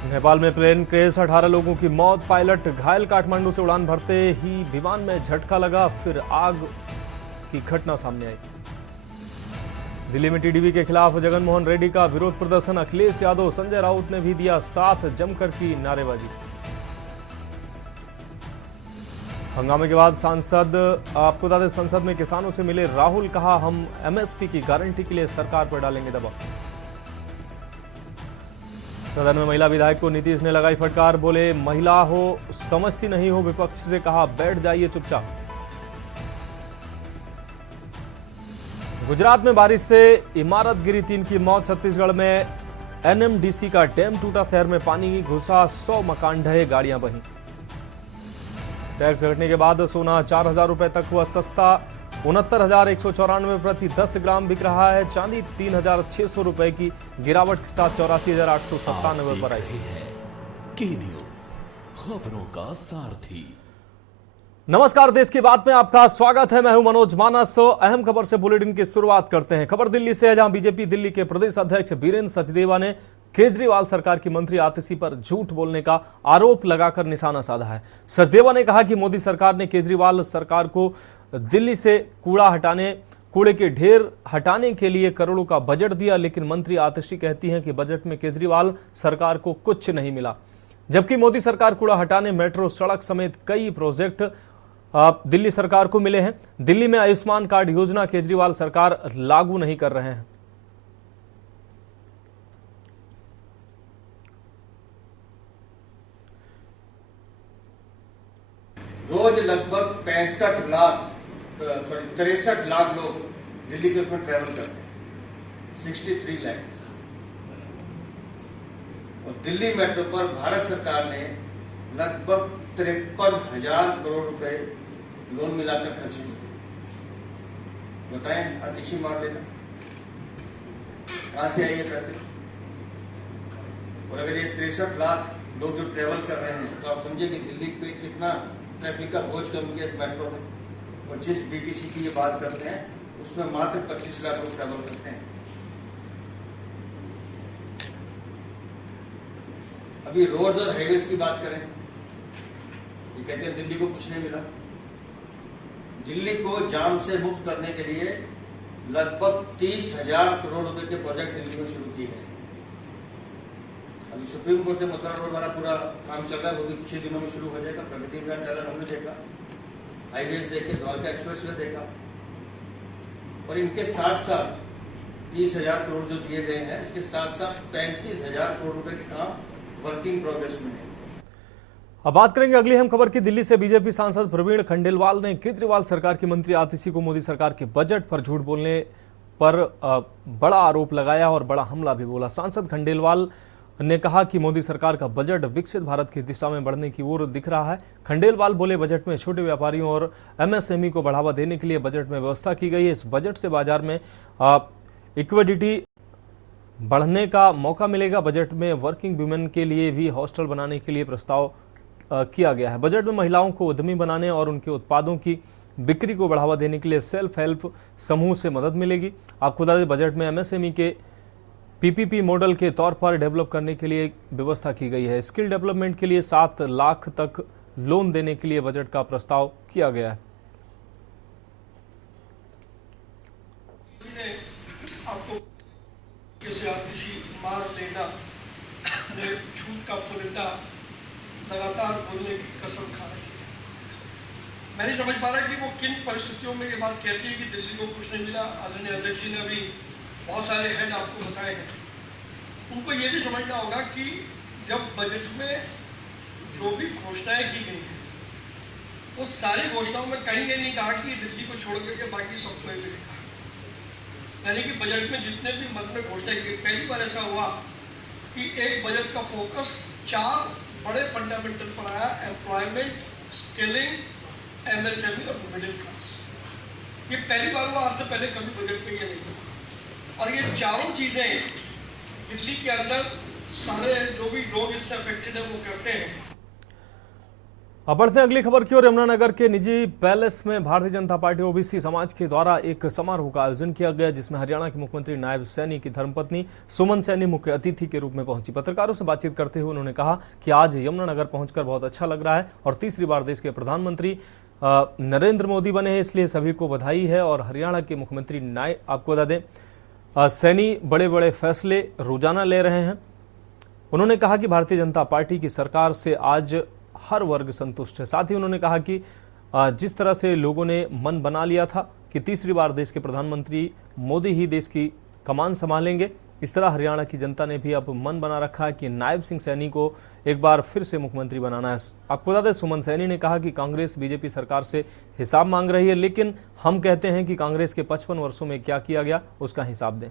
नेपाल में plane crash, 18 लोगों की मौत, पायलट घायल। काठमांडू से उड़ान भरते ही विमान में झटका लगा, फिर आग की घटना सामने आई। दिल्ली में टीडीपी के खिलाफ जगन मोहन रेड्डी का विरोध प्रदर्शन, अखिलेश यादव, संजय राउत ने भी दिया साथ, जमकर की नारेबाजी। हंगामे के बाद आपको बता दें, संसद में किसानों से मिले राहुल, कहा हम एमएसपी की गारंटी के लिए सरकार पर डालेंगे दबाव। सदन में महिला विधायक को नीतीश ने लगाई फटकार, बोले महिला हो समझती नहीं हो, विपक्ष से कहा बैठ जाइए चुपचाप। गुजरात में बारिश से इमारत गिरी, 3 की मौत। छत्तीसगढ़ में एनएमडीसी का डैम टूटा, शहर में पानी घुसा, 100 मकान ढहे, गाड़ियां बहीं। टैक्स घटने के बाद सोना 4,000 रुपए तक हुआ सस्ता, 69,194 प्रति 10 ग्राम बिक रहा है। चांदी 3,600 रुपए की गिरावट के साथ 84,897 पर आई। खबरों का सारथी। नमस्कार, देश की बात में आपका स्वागत है। मैं हूं मनोज मानस। अहम खबर से बुलेटिन की शुरुआत करते हैं। खबर दिल्ली से है, जहां बीजेपी दिल्ली के प्रदेश अध्यक्ष बीरेंद्र सचदेवा ने केजरीवाल सरकार की मंत्री आतिशी पर झूठ बोलने का आरोप लगाकर निशाना साधा है। सचदेवा ने कहा कि मोदी सरकार ने केजरीवाल सरकार को दिल्ली से कूड़े के ढेर हटाने के लिए करोड़ों का बजट दिया, लेकिन मंत्री आतिशी कहती हैं कि बजट में केजरीवाल सरकार को कुछ नहीं मिला, जबकि मोदी सरकार कूड़ा हटाने, मेट्रो, सड़क समेत कई प्रोजेक्ट दिल्ली सरकार को मिले हैं। दिल्ली में आयुष्मान कार्ड योजना केजरीवाल सरकार लागू नहीं कर रहे हैं। रोज लगभग 63 लाख लोग दिल्ली के उसमें ट्रैवल करते हैं, 63 लाख। और दिल्ली मेट्रो पर भारत सरकार ने लगभग 53,000 करोड़ रुपए लोन मिलाकर खर्च किए। बताएं, आतिशी मार लेना कहां से आइए पैसे। और अगर ये 63 लाख लोग जो ट्रेवल कर रहे हैं, तो आप समझिए कि दिल्ली पे कितना ट्रैफिक का बोझ कम गया इस मेट्रो में। और जिस डीटीसी की ये बात करते हैं, उसमें मात्र 25 लाख लोग ट्रैवल करते हैं। अभी रोड और हाईवेज की बात करें, ये कहते हैं दिल्ली को कुछ नहीं मिला। दिल्ली को जाम से मुक्त करने के लिए लगभग 30,000 करोड़ रुपए के प्रोजेक्ट दिल्ली में शुरू किए गए। अभी सुप्रीम कोर्ट से मथुरा रोड वाला पूरा काम चल रहा है, वो भी कुछ ही दिनों में शुरू हो जाएगा। प्रगति अभियान टनल हमने देखा, हाईवेज देखे, द्वारका एक्सप्रेस वे देखा। और इनके साथ साथ 30,000 करोड़ जो दिए गए हैं, इसके साथ साथ 35,000 करोड़ रुपए के काम वर्किंग प्रोग्रेस में है। अब बात करेंगे अगली अहम खबर की। दिल्ली से बीजेपी सांसद प्रवीण खंडेलवाल ने केजरीवाल सरकार की मंत्री आतिशी को मोदी सरकार के बजट पर झूठ बोलने पर बड़ा आरोप लगाया और बड़ा हमला भी बोला। सांसद खंडेलवाल ने कहा कि मोदी सरकार का बजट विकसित भारत की दिशा में बढ़ने की ओर दिख रहा है। खंडेलवाल बोले, बजट में छोटे व्यापारियों और एमएसएमई को बढ़ावा देने के लिए बजट में व्यवस्था की गई है। इस बजट से बाजार में इक्विटी बढ़ने का मौका मिलेगा। बजट में वर्किंग वुमेन के लिए भी हॉस्टल बनाने के लिए प्रस्ताव किया गया है। बजट में महिलाओं को उद्यमी बनाने और उनके उत्पादों की बिक्री को बढ़ावा देने के लिए सेल्फ हेल्प समूह से मदद मिलेगी। आपको बता दें, बजट में एमएसएमई के पीपीपी मॉडल के तौर पर डेवलप करने के लिए व्यवस्था की गई है। स्किल डेवलपमेंट के लिए 7 लाख तक लोन देने के लिए बजट का प्रस्ताव किया गया है। आपको कैसे आतिशी मार लेना, झूठ का पुलिंदा लगातार बोलने की कसम खा रही है। मैं नहीं समझ पा रहा कि वो किन परिस्थितियों में ये बात कहती है कि दिल्ली को कुछ नहीं मिला। आदरणीय अध्यक्ष जी ने अभी बहुत सारे हेड आपको बताए हैं। उनको ये भी समझना होगा कि जब बजट में जो भी घोषणाएं की गई हैं, वो सारी घोषणाओं में कहीं ये नहीं कहा कि दिल्ली को छोड़ करके बाकी सबको ही मिलेगा। यानी कि बजट में जितने भी मत में घोषणाएं की, पहली बार ऐसा हुआ कि एक बजट का फोकस 4 बड़े फंडामेंटल पर आया: एम्प्लॉयमेंट, स्किलिंग, एमएसएमई और मिडिल क्लास। ये पहली बार हुआ, आज से पहले कभी बजट में ये नहीं हुआ। और ये चारों चीजें दिल्ली के अंदर सारे जो भी लोग इससे अफेक्टेड है वो करते हैं। अब बढ़ते हैं अगली खबर की ओर। यमुनानगर के निजी पैलेस में भारतीय जनता पार्टी ओबीसी समाज के द्वारा एक समारोह का आयोजन किया गया, जिसमें हरियाणा के मुख्यमंत्री नायब सैनी की धर्मपत्नी सुमन सैनी मुख्य अतिथि के रूप में पहुंची। पत्रकारों से बातचीत करते हुए उन्होंने कहा कि आज यमुनानगर पहुंचकर बहुत अच्छा लग रहा है और तीसरी बार देश के प्रधानमंत्री नरेंद्र मोदी बने हैं, इसलिए सभी को बधाई है। और हरियाणा के मुख्यमंत्री आपको बता दें सैनी बड़े बड़े फैसले रोजाना ले रहे हैं। उन्होंने कहा कि भारतीय जनता पार्टी की सरकार से आज हर वर्ग संतुष्ट है। साथ ही उन्होंने कहा कि जिस तरह से लोगों ने मन बना लिया था कि तीसरी बार देश के प्रधानमंत्री मोदी ही देश की कमान संभालेंगे, इस तरह हरियाणा की जनता ने भी अब मन बना रखा है कि नायब सिंह सैनी को एक बार फिर से मुख्यमंत्री बनाना है। आपको बता दें सुमन सैनी ने कहा कि कांग्रेस बीजेपी सरकार से हिसाब मांग रही है, लेकिन हम कहते हैं कि कांग्रेस के 55 वर्षों में क्या किया गया उसका हिसाब दें।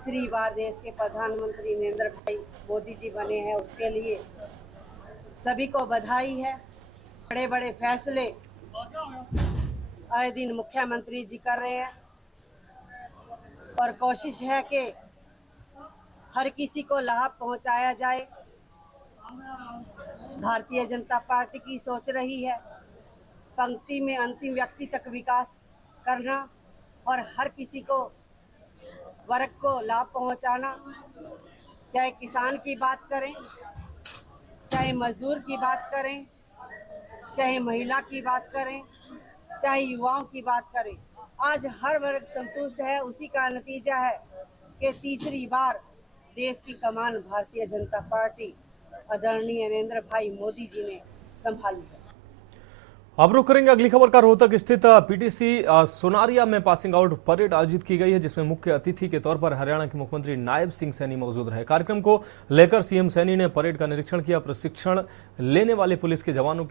तीसरी बार देश के प्रधानमंत्री नरेंद्र भाई मोदी जी बने हैं, उसके लिए सभी को बधाई है। बड़े बड़े फैसले आए दिन मुख्यमंत्री जी कर रहे हैं और कोशिश है कि हर किसी को लाभ पहुंचाया जाए। भारतीय जनता पार्टी की सोच रही है पंक्ति में अंतिम व्यक्ति तक विकास करना और हर किसी को वर्ग को लाभ पहुंचाना, चाहे किसान की बात करें, चाहे मजदूर की बात करें, चाहे महिला की बात करें, चाहे युवाओं की बात करें। आज हर वर्ग संतुष्ट है। उसी का नतीजा है कि तीसरी बार देश की कमान भारतीय जनता पार्टी आदरणीय नरेंद्र भाई मोदी जी ने संभाली है। अब रुक करेंगे अगली खबर का। रोहतक स्थित पीटीसी सोनारिया में पासिंग आउट परेड आयोजित की गई है, जिसमें मुख्य अतिथि के तौर पर हरियाणा के मुख्यमंत्री नायब सिंह सैनी मौजूद रहे। कार्यक्रम को लेकर सीएम सैनी ने परेड का निरीक्षण किया। प्रशिक्षण लेने वाले पुलिस के जवानों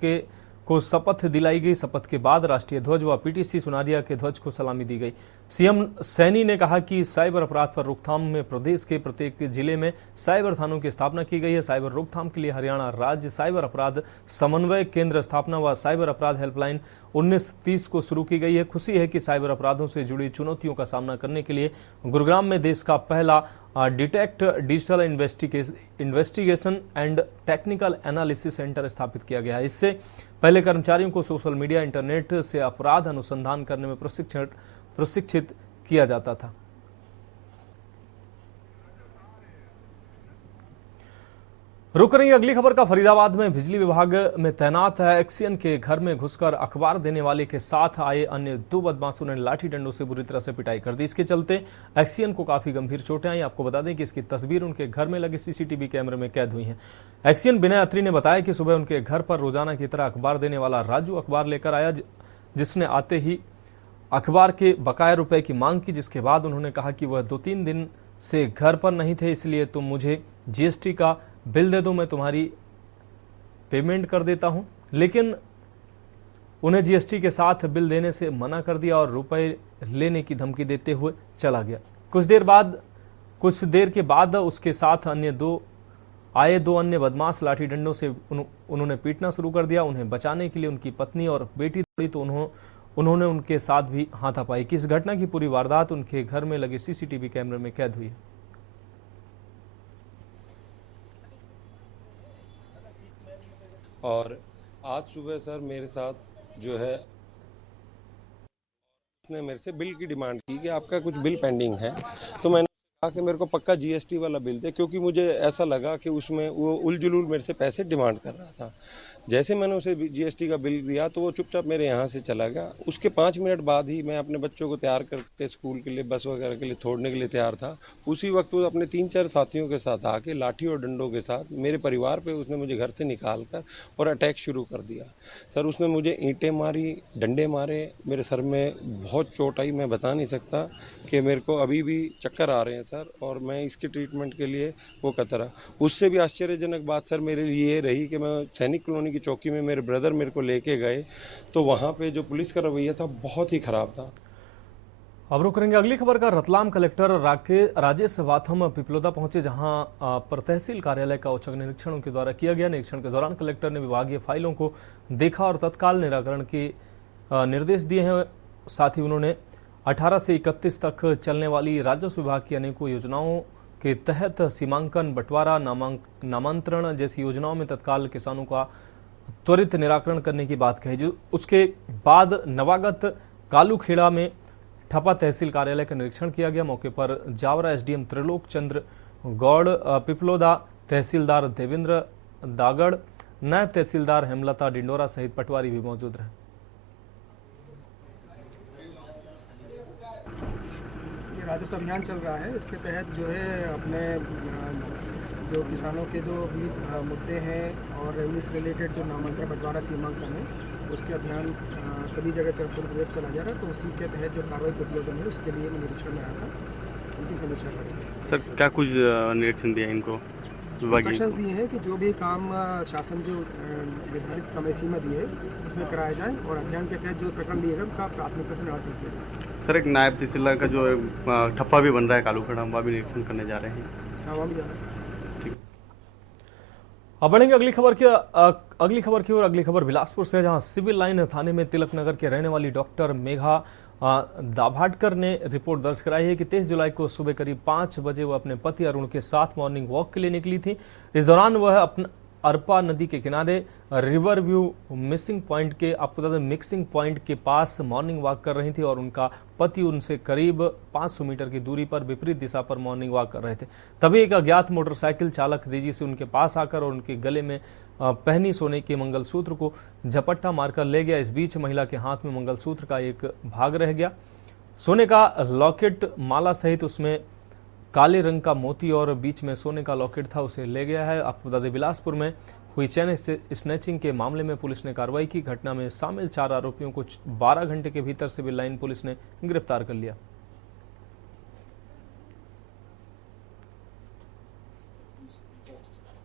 को शपथ दिलाई गई। शपथ के बाद राष्ट्रीय ध्वज व पीटीसी सोनारिया के ध्वज को सलामी दी गई। सीएम सैनी ने कहा कि साइबर अपराध पर रोकथाम में प्रदेश के प्रत्येक जिले में साइबर थानों की स्थापना की गई है। साइबर रोकथाम के लिए हरियाणा राज्य साइबर अपराध समन्वय केंद्र स्थापना व साइबर अपराध हेल्पलाइन 1930 को शुरू की गई है। खुशी है कि साइबर अपराधों से जुड़ी चुनौतियों का सामना करने के लिए गुरुग्राम में देश का पहला detect digital investigation and technical analysis centre स्थापित किया गया है। इससे पहले कर्मचारियों को सोशल मीडिया इंटरनेट से अपराध अनुसंधान करने में प्रशिक्षित किया जाता था। रुक रही अगली खबर का। फरीदाबाद में बिजली विभाग में तैनात एक्सियन के घर में घुसकर अखबार देने वाले के साथ आए अन्य 2 बदमाशों ने लाठी डंडों से बुरी तरह से पिटाई कर दी। इसके चलते एक्सियन को काफी गंभीर चोटें आई। आपको बता दें कि इसकी तस्वीर उनके घर में लगे सीसीटीवी कैमरे में कैद हुई है। एक्सियन विनय अत्री ने बताया कि सुबह उनके घर पर रोजाना की तरह अखबार देने वाला राजू अखबार लेकर आया, जिसने आते ही अखबार के बकाया रुपए की मांग की, जिसके बाद उन्होंने कहा कि वह 2-3 दिन से घर पर नहीं थे, इसलिए तुम मुझे जीएसटी का बिल दे दो, मैं तुम्हारी पेमेंट कर देता हूं। लेकिन उन्हें जीएसटी के साथ बिल देने से मना कर दिया और रुपए लेने की धमकी देते हुए चला गया। कुछ देर के बाद उसके साथ आए दो अन्य बदमाश लाठी डंडों से उन्होंने पीटना शुरू कर दिया। उन्हें बचाने के लिए उनकी पत्नी और बेटी दौड़ी तो उन्होंने उनके साथ भी हाथापाई की। इस घटना की पूरी वारदात उनके घर में लगे सीसीटीवी कैमरे में कैद हुई है। और आज सुबह सर मेरे साथ जो है उसने मेरे से बिल की डिमांड की कि आपका कुछ बिल पेंडिंग है, तो मैंने कहा कि मेरे को पक्का जीएसटी वाला बिल दे, क्योंकि मुझे ऐसा लगा कि उसमें वो उलझुल मेरे से पैसे डिमांड कर रहा था। जैसे मैंने उसे जीएसटी का बिल दिया तो वो चुपचाप मेरे यहाँ से चला गया। उसके 5 मिनट बाद ही मैं अपने बच्चों को तैयार करके स्कूल के लिए बस वगैरह के लिए छोड़ने के लिए तैयार था। उसी वक्त वो अपने 3-4 साथियों के साथ आके लाठी और डंडों के साथ मेरे परिवार पे उसने मुझे घर से निकाल कर और अटैक शुरू कर दिया। सर उसने मुझे ईंटें मारी, डंडे मारे, मेरे सर में बहुत चोट आई, मैं बता नहीं सकता कि मेरे को अभी भी चक्कर आ रहे हैं सर, और मैं इसकी ट्रीटमेंट के लिए वो करता रहा। उससे भी आश्चर्यजनक बात सर मेरे लिए ये रही कि मैं सैनिक कॉलोनी की चौकी में मेरे ब्रदर मेरे को लेके गए तो वहां पे जो पुलिस का रवैया था बहुत ही खराब था। अब रुक करेंगे अगली खबर का। रतलाम कलेक्टर राजेश वाथम पिपलोदा पहुंचे, जहां पर तहसील कार्यालय का औचक निरीक्षण उनके द्वारा किया गया। निरीक्षण के दौरान कलेक्टर ने विभागीय फाइलों को देखा और तत्काल निराकरण के निर्देश दिए हैं। साथ ही उन्होंने 18 से 31 तक चलने वाली राजस्व विभाग की अनेकों योजनाओं के तहत सीमांकन, बंटवारा, नामांतरण जैसी योजनाओं में तत्काल किसानों का त्वरित निराकरण करने की बात कही। जो उसके बाद नवागत कालूखेड़ा में ठपा तहसील कार्यालय का निरीक्षण किया गया। मौके पर जावरा एसडीएम त्रिलोक चंद्र गौड़, पिपलोदा तहसीलदार देवेंद्र दागड़, नायब तहसीलदार हेमलता डिंडोरा सहित पटवारी भी मौजूद रहे। ये राजस्व अभियान चल रहा है, इसके तहत जो है अपने जो किसानों के जो भी मुद्दे हैं और रेवेन्यू से रिलेटेड जो नामांतरण, बंटवारा, सीमांकन है, उसके अभियान सभी जगह पूरे प्रदेश चला जा रहा है। तो उसी के तहत जो कार्रवाई प्रतियोजन है उसके लिए मैं निरीक्षण में आया था, उनकी समीक्षा करेंगे। सर क्या कुछ निरीक्षण दिया इनको? इंस्ट्रक्शंस ये है कि जो भी काम शासन जो निर्धारित समय सीमा दी है उसमें कराया जाए और अभियान के तहत जो प्रकरण लिए गए उनका प्राथमिकता से निराकरण किया जाए। सर एक नायब तहसीलदार का जो ठप्पा भी बन रहा है कालूखेड़ा, वहाँ भी निरीक्षण करने जा रहे हैं। हाँ, वहाँ भी जा रहे हैं। अब बढ़ेंगे अगली खबर की ओर। अगली खबर बिलासपुर से, जहां सिविल लाइन थाने में तिलक नगर के रहने वाली डॉक्टर मेघा दाभाटकर ने रिपोर्ट दर्ज कराई है कि 23 जुलाई को सुबह करीब 5 बजे वह अपने पति अरुण के साथ मॉर्निंग वॉक के लिए निकली थी। इस दौरान वह अपना अरपा नदी के किनारे रिवर व्यू मिक्सिंग पॉइंट के पास मॉर्निंग वॉक कर रही थी और उनका पति उनसे करीब 500 मीटर की दूरी पर विपरीत दिशा पर मॉर्निंग वॉक कर रहे थे। तभी एक अज्ञात मोटरसाइकिल चालक तेजी से उनके पास आकर और उनके गले में पहनी सोने के मंगलसूत्र को झपट्टा मारकर ले गया। इस बीच महिला के हाथ में मंगलसूत्र का एक भाग रह गया। सोने का लॉकेट, माला सहित उसमें काले रंग का मोती और बीच में सोने का लॉकेट था, उसे ले गया है। आपको बता दें, बिलासपुर में हुई चैन स्नैचिंग के मामले में पुलिस ने कार्रवाई की। घटना में शामिल 4 आरोपियों को 12 घंटे के भीतर सिविल लाइन पुलिस ने गिरफ्तार कर लिया।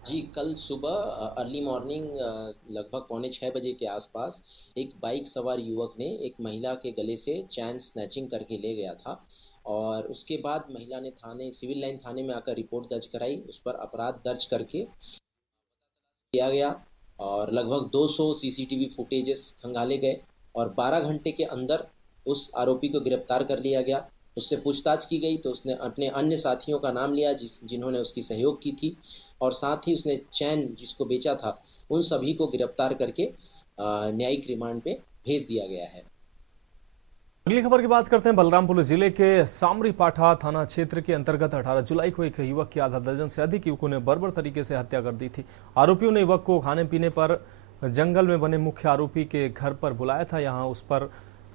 जी, कल सुबह अर्ली मॉर्निंग लगभग 5:45 बजे के आसपास एक बाइक सवार युवक ने एक महिला के गले से चैन स्नैचिंग करके ले गया था और उसके बाद महिला ने सिविल लाइन थाने में आकर रिपोर्ट दर्ज कराई। उस पर अपराध दर्ज करके किया गया और लगभग 200 सीसीटीवी फुटेजेस खंगाले गए और 12 घंटे के अंदर उस आरोपी को गिरफ्तार कर लिया गया। उससे पूछताछ की गई तो उसने अपने अन्य साथियों का नाम लिया जिन्होंने उसकी सहयोग की थी और साथ ही उसने चैन जिसको बेचा था उन सभी को गिरफ्तार करके न्यायिक रिमांड पे भेज दिया गया है। अगली खबर की बात करते हैं। बलरामपुर जिले के सामरीपाठा थाना क्षेत्र के अंतर्गत 18 जुलाई को एक युवक की आधा दर्जन से अधिक युवकों ने बर्बर तरीके से हत्या कर दी थी। आरोपियों ने युवक को खाने पीने पर जंगल में बने मुख्य आरोपी के घर पर बुलाया था। यहां उस पर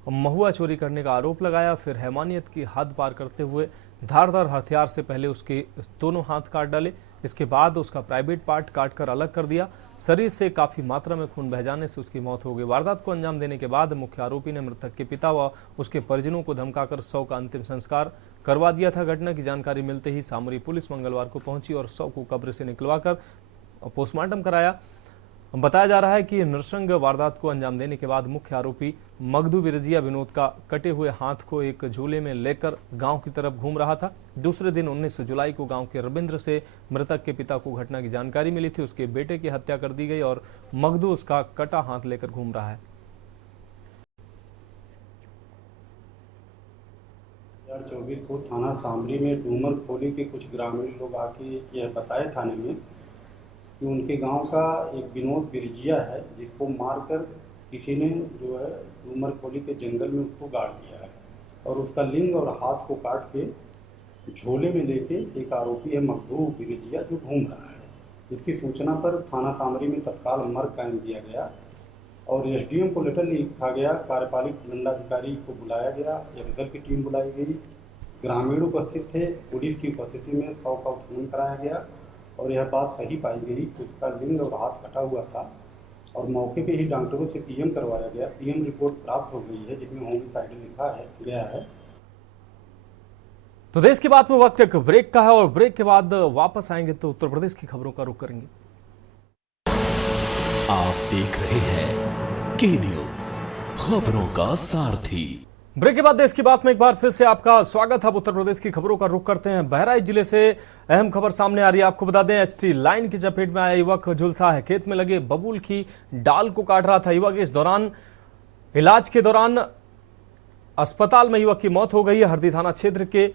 महुआ चोरी करने का आरोप लगाया, फिर हैवानियत की हद पार करते हुए धारदार हथियार से पहले उसके दोनों हाथ काट डाले। इसके बाद उसका प्राइवेट पार्ट काटकर अलग कर दिया। शरीर से काफी मात्रा में खून बह जाने से उसकी मौत हो गई। वारदात को अंजाम देने के बाद मुख्य आरोपी ने मृतक के पिता व उसके परिजनों को धमकाकर शव का अंतिम संस्कार करवा दिया था। घटना की जानकारी मिलते ही सामरी पुलिस मंगलवार को पहुंची और शव को कब्र से निकलवाकर पोस्टमार्टम कराया। बताया जा रहा है कि नृशंस वारदात को अंजाम देने के बाद मुख्य आरोपी मगधू बिरजिया विनोद का कटे हुए हाथ को एक झोले में लेकर गांव की तरफ घूम रहा था। दूसरे दिन 19 जुलाई को गांव के रविंद्र से मृतक के पिता को घटना की जानकारी मिली थी। उसके बेटे की हत्या कर दी गई और मगधू उसका कटा हाथ लेकर घूम रहा है। 2024 को थाना सामरी में डूमर खोली के कुछ ग्रामीण लोग आके यह बताए थाने में कि उनके गांव का एक विनोद बिरजिया है जिसको मारकर किसी ने जो है डूमर खोली के जंगल में उसको गाड़ दिया है और उसका लिंग और हाथ को काट के झोले में लेके एक आरोपी है मगधू बिरजिया जो घूम रहा है। इसकी सूचना पर थाना सामरी में तत्काल मर्ग कायम किया गया और एसडीएम को लेटर लिखा गया। कार्यपालिक दंडाधिकारी को बुलाया गया, एफएसएल की टीम बुलाई गई, ग्रामीण उपस्थित थे। पुलिस की उपस्थिति में शव का उत्खनन कराया गया और यह बात सही पाई गई कि उसका लिंग और हाथ कटा हुआ था और मौके पे ही डॉक्टरों से पीएम करवाया गया। पीएम रिपोर्ट प्राप्त हो गई है जिसमें होमिसाइड लिखा है गया है। तो देश की बात में वक्त एक ब्रेक का है और ब्रेक के बाद वापस आएंगे तो उत्तर प्रदेश की खबरों का रुख करेंगे। आप देख रहे हैं के न्यूज, खबरों का सारथी। ब्रेक के बाद देश की बात में एक बार फिर से आपका स्वागत है। उत्तर प्रदेश की खबरों का रुख करते हैं। बहराइच जिले से अहम खबर सामने आ रही है। आपको बता दें, एचटी लाइन की चपेट में आया युवक झुलसा है। खेत में लगे बबूल की डाल को काट रहा था युवक। इस दौरान इलाज के दौरान अस्पताल में युवक की मौत हो गई है। हरदी थाना क्षेत्र के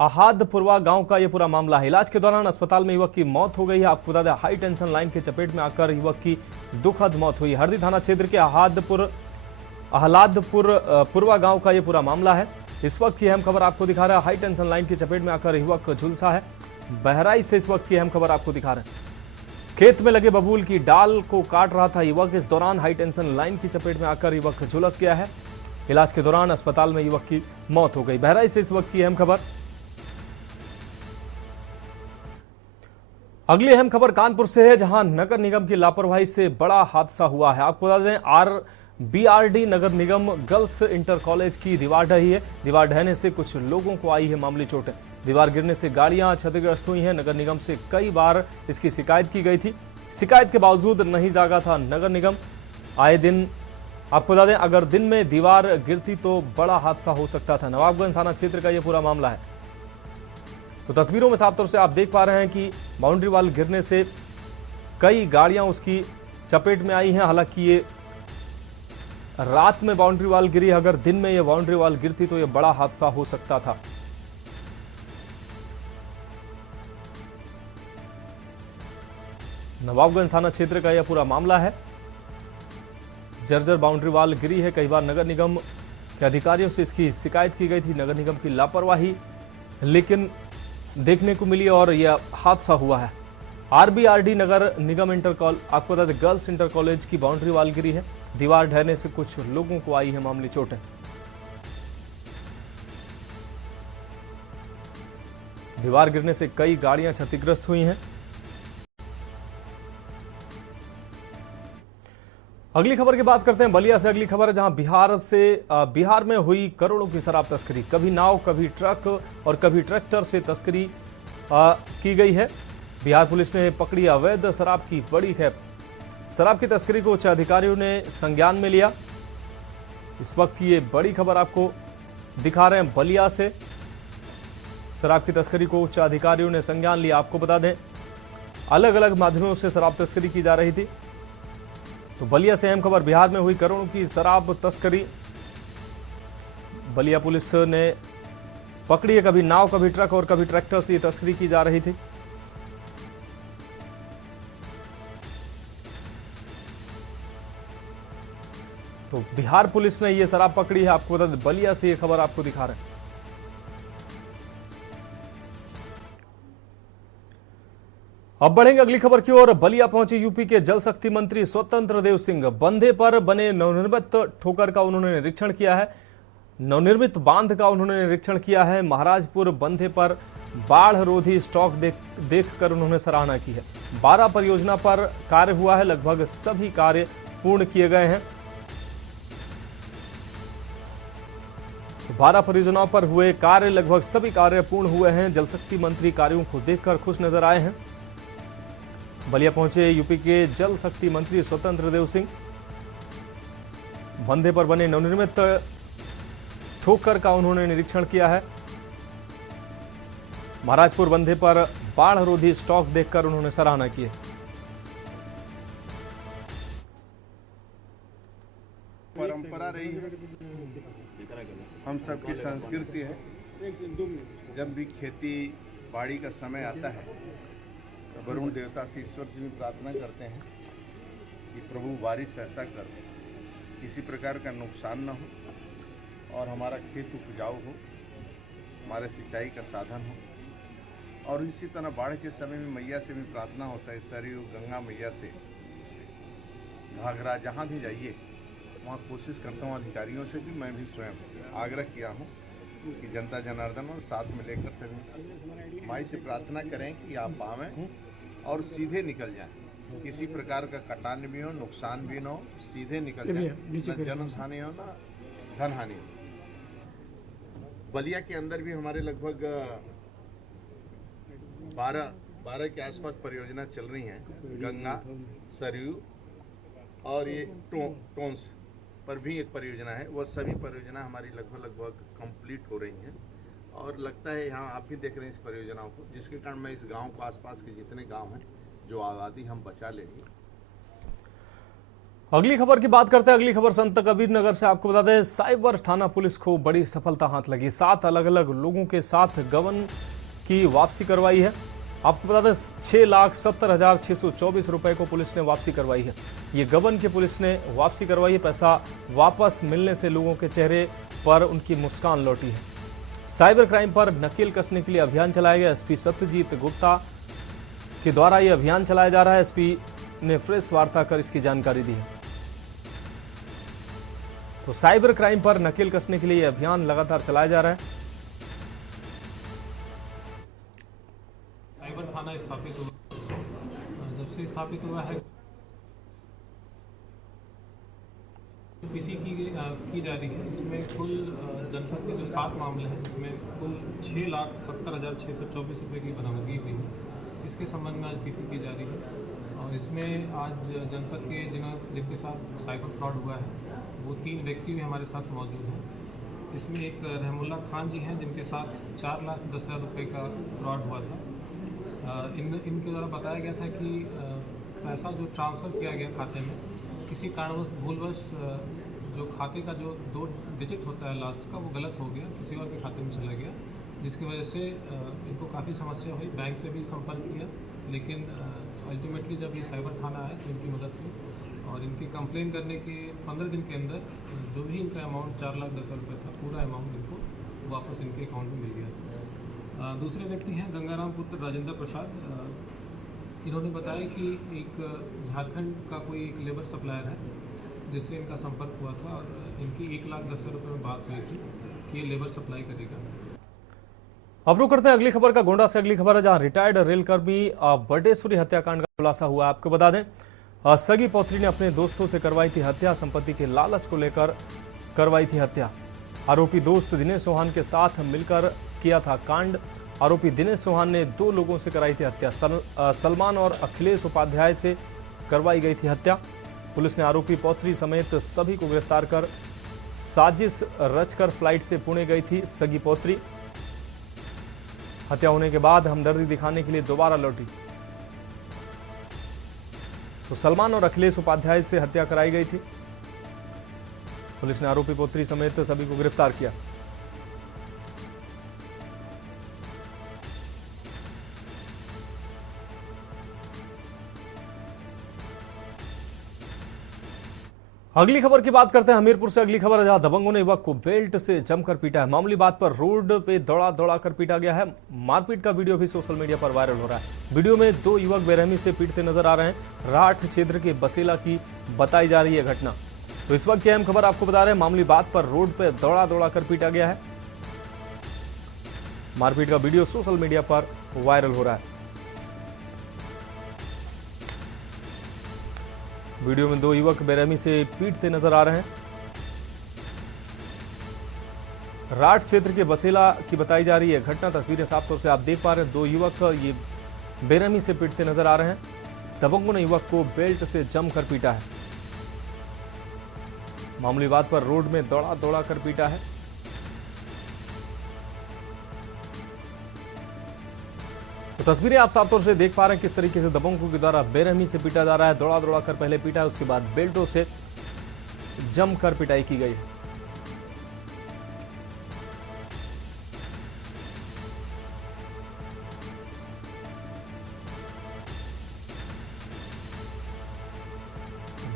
अहादपुरवा गांव का यह पूरा मामला है। इलाज के दौरान अस्पताल में युवक की मौत हो गई है। आपको बता दें, हाई टेंशन लाइन की चपेट में आकर युवक की दुखद मौत हुई। हरदी थाना क्षेत्र के आहलादपुरवा गांव का यह पूरा मामला है। इस वक्त की अहम खबर आपको दिखा रहा है। हाई टेंशन लाइन की चपेट में आकर युवक झुलसा है। बहराइच से इस वक्त की अहम खबर आपको दिखा रहे हैं। खेत में लगे बबूल की डाल को काट रहा था युवक। इस दौरान हाई टेंशन लाइन की चपेट में आकर युवक झुलस गया है। इलाज के दौरान अस्पताल में युवक की मौत हो गई। बहराइच से इस वक्त की अहम खबर। अगली अहम खबर कानपुर से है, जहां नगर निगम की लापरवाही से बड़ा हादसा हुआ है। आपको बता दें, BRD नगर निगम गर्ल्स इंटर कॉलेज की दीवार ढही है। दीवार ढहने से कुछ लोगों को आई है मामूली चोटें। दीवार गिरने से गाड़ियां क्षतिग्रस्त हुई हैं। नगर निगम से कई बार इसकी शिकायत की गई थी। शिकायत के बावजूद नहीं जागा था नगर निगम। आए दिन आपको बता दें, अगर दिन में दीवार गिरती तो बड़ा हादसा हो सकता था। नवाबगंज थाना क्षेत्र का यह पूरा मामला है। तो तस्वीरों में साफ तौर से आप देख पा रहे हैं कि बाउंड्री वाल गिरने से कई गाड़ियां उसकी चपेट में आई हैं। हालांकि ये रात में बाउंड्री वाल गिरी, अगर दिन में ये बाउंड्री वाल गिरती तो ये बड़ा हादसा हो सकता था। नवाबगंज थाना क्षेत्र का यह पूरा मामला है। जर्जर बाउंड्री वाल गिरी है। कई बार नगर निगम के अधिकारियों से इसकी शिकायत की गई थी। नगर निगम की लापरवाही लेकिन देखने को मिली और यह हादसा हुआ है। RBRD नगर निगम आपको बता दें, गर्ल्स इंटर कॉलेज की बाउंड्री वाल गिरी है। दीवार ढहने से कुछ लोगों को आई है मामूली चोटें। दीवार गिरने से कई गाड़ियां क्षतिग्रस्त हुई हैं। अगली खबर की बात करते हैं बलिया से। अगली खबर है, जहां बिहार में हुई करोड़ों की शराब तस्करी। कभी नाव, कभी ट्रक और कभी ट्रैक्टर से तस्करी की गई है। बिहार पुलिस ने पकड़ी अवैध शराब की बड़ी खेप। शराब की तस्करी को उच्च अधिकारियों ने संज्ञान में लिया। इस वक्त ये बड़ी खबर आपको दिखा रहे हैं बलिया से। शराब की तस्करी को उच्च अधिकारियों ने संज्ञान लिया। आपको बता दें, अलग अलग माध्यमों से शराब तस्करी की जा रही थी। तो बलिया से अहम खबर, बिहार में हुई करोड़ों की शराब तस्करी। बलिया पुलिस ने पकड़ी है। कभी नाव, कभी ट्रक और कभी ट्रैक्टर से ये तस्करी की जा रही थी। तो बिहार पुलिस ने ये शराब पकड़ी है। आपको बता दें, बलिया से ये खबर आपको दिखा रहे हैं। अब बढ़ेंगे अगली खबर की ओर। बलिया पहुंचे यूपी के जल शक्ति मंत्री स्वतंत्र देव सिंह। बंधे पर बने नवनिर्मित ठोकर का उन्होंने निरीक्षण किया है। नवनिर्मित बांध का उन्होंने निरीक्षण किया है। महाराजपुर बंधे पर बाढ़ रोधी स्टॉक देखकर उन्होंने सराहना की है। 12 परियोजना पर कार्य हुआ है। लगभग सभी कार्य पूर्ण किए गए हैं। 12 परियोजनाओं पर हुए कार्य, लगभग सभी कार्य पूर्ण हुए हैं। जल शक्ति मंत्री कार्यों को देखकर खुश नजर आए हैं। बलिया पहुंचे यूपी के जल शक्ति मंत्री स्वतंत्र देव सिंह। बंधे पर बने नवनिर्मित ठोकर का उन्होंने निरीक्षण किया है। महाराजपुर बंधे पर बाढ़ रोधी स्टॉक देखकर उन्होंने सराहना की है। परंपरा रही है, हम सबकी संस्कृति है। जब भी खेती बाड़ी का समय आता है तो वरुण देवता से, ईश्वर से भी प्रार्थना करते हैं कि प्रभु बारिश ऐसा कर, किसी प्रकार का नुकसान न हो और हमारा खेत उपजाऊ हो, हमारे सिंचाई का साधन हो। और इसी तरह बाढ़ के समय में मैया से भी प्रार्थना होता है, सरयू गंगा मैया से, घाघरा, जहाँ भी जाइए वहाँ कोशिश करता हूँ, अधिकारियों से भी मैं भी स्वयं आग्रह किया हूँ कि जनता जनार्दन और साथ में लेकर सभी माई से प्रार्थना करें कि आप आवें और सीधे निकल जाएं। किसी प्रकार का कटान भी हो, नुकसान भी न हो, सीधे निकल जाएं। न जन हानि हो, न धन हानि हो। बलिया के अंदर भी हमारे लगभग 12 के आसपास परियोजना चल रही हैं। गंगा, सरयू और ये टोंस पर भी एक परियोजना है। वह सभी परियोजना हमारी लगभग कंप्लीट हो रही हैं और लगता है यहाँ आप भी देख रहे हैं इस परियोजनाओं को, जिसके कारण मैं इस गांव को, आसपास के जितने गांव हैं, जो आबादी हम बचा लेंगे। अगली खबर की बात करते हैं। अगली खबर संत कबीर नगर से। आपको बता दें, साइबर थाना पुलिस को बड़ी सफलता हाथ लगी। 7 अलग अलग लोगों के साथ गबन की वापसी करवाई है। आपको बता दें 6,70,624 रुपए को पुलिस ने वापसी करवाई है। ये गबन की पुलिस ने वापसी करवाई है। पैसा वापस मिलने से लोगों के चेहरे पर उनकी मुस्कान लौटी है। साइबर क्राइम पर नकेल कसने के लिए अभियान चलाया गया। एसपी सत्यजीत गुप्ता के द्वारा यह अभियान चलाया जा रहा है। एसपी ने प्रेस वार्ता कर इसकी जानकारी दी है। तो साइबर क्राइम पर नकेल कसने के लिए यह अभियान लगातार चलाया जा रहा है। साइबर थाना स्थापित हुआ, जब से स्थापित हुआ है पीसी की जा रही है। इसमें कुल जनपद के जो 7 मामले हैं, जिसमें कुल 6,70,624 रुपये की बरामदगी हुई है। इसके संबंध में आज पीसी की जा रही है और इसमें आज जनपद के जिनके साथ साइबर फ्रॉड हुआ है वो 3 व्यक्ति भी हमारे साथ मौजूद हैं। इसमें एक रहमुल्ला खान जी हैं जिनके साथ 4,10,000 रुपये का फ्रॉड हुआ था। इनके द्वारा बताया गया था कि पैसा जो ट्रांसफ़र किया गया खाते में, किसी कारणवश भूलवश जो खाते का जो 2 डिजिट होता है लास्ट का, वो गलत हो गया, किसी और के खाते में चला गया, जिसकी वजह से इनको काफ़ी समस्या हुई। बैंक से भी संपर्क किया, लेकिन अल्टीमेटली जब ये साइबर थाना आया तो इनकी मदद हुई और इनकी कंप्लेन करने के 15 दिन के अंदर जो भी इनका अमाउंट 4,10,000 रुपये था, पूरा अमाउंट इनको वापस इनके अकाउंट में मिल गया। दूसरे व्यक्ति हैं गंगाराम पुत्र राजेंद्र प्रसाद। इन्होंने बताया कि एक झारखंड का कोई एक लेबर सप्लायर है जिससे इनका संपर्क हुआ था और इनकी 1,10,000 रुपये में बात हुई थी कि ये लेबर सप्लाई करेगा। अब रुक करते हैं अगली खबर का। गोंडा से अगली खबर है, जहां रिटायर्ड रेलकर्मी बटेश्वरी हत्याकांड का खुलासा हुआ। आपको बता दें, सगी पौत्री ने अपने दोस्तों से करवाई थी हत्या। संपत्ति के लालच को लेकर करवाई थी हत्या। आरोपी दोस्त दिनेश चौहान के साथ मिलकर किया था कांड। आरोपी दिनेश चौहान ने 2 लोगों से कराई थी हत्या। सलमान और अखिलेश उपाध्याय से करवाई गई थी हत्या। पुलिस ने आरोपी पौत्री समेत सभी को गिरफ्तार कर साजिश रचकर फ्लाइट से पुणे गई थी सगी पौत्री। हत्या होने के बाद हमदर्दी दिखाने के लिए दोबारा लौटी। तो सलमान और अखिलेश उपाध्याय से हत्या कराई गई थी। पुलिस ने आरोपी पौत्री समेत सभी को गिरफ्तार किया। अगली खबर की बात करते हैं हमीरपुर से। अगली खबर है, जहां दबंगों ने युवक को बेल्ट से जमकर पीटा है। मामूली बात पर रोड पे दौड़ा दौड़ा कर पीटा गया है। मारपीट का वीडियो भी सोशल मीडिया पर वायरल हो रहा है। वीडियो में 2 युवक बेरहमी से पीटते नजर आ रहे हैं। राठ क्षेत्र के बसेला की बताई जा रही है घटना। तो इस वक्त की अहम खबर आपको बता रहे हैं, मामूली बात पर रोड पे दौड़ा दौड़ा कर पीटा गया है। मारपीट का वीडियो सोशल मीडिया पर वायरल हो रहा है। वीडियो में 2 युवक बेरहमी से पीटते नजर आ रहे हैं। राठ क्षेत्र के बसेला की बताई जा रही है घटना। तस्वीरें साफ तौर से आप देख पा रहे हैं। 2 युवक ये बेरहमी से पीटते नजर आ रहे हैं। दबंगों ने युवक को बेल्ट से जमकर पीटा है। मामूली बात पर रोड में दौड़ा दौड़ा कर पीटा है। तो तस्वीरें आप साफ तौर से देख पा रहे हैं किस तरीके से दबंगों के द्वारा बेरहमी से पीटा जा रहा है। दौड़ा दौड़ा कर पहले पीटा है, उसके बाद बेल्टों से जमकर पिटाई की गई।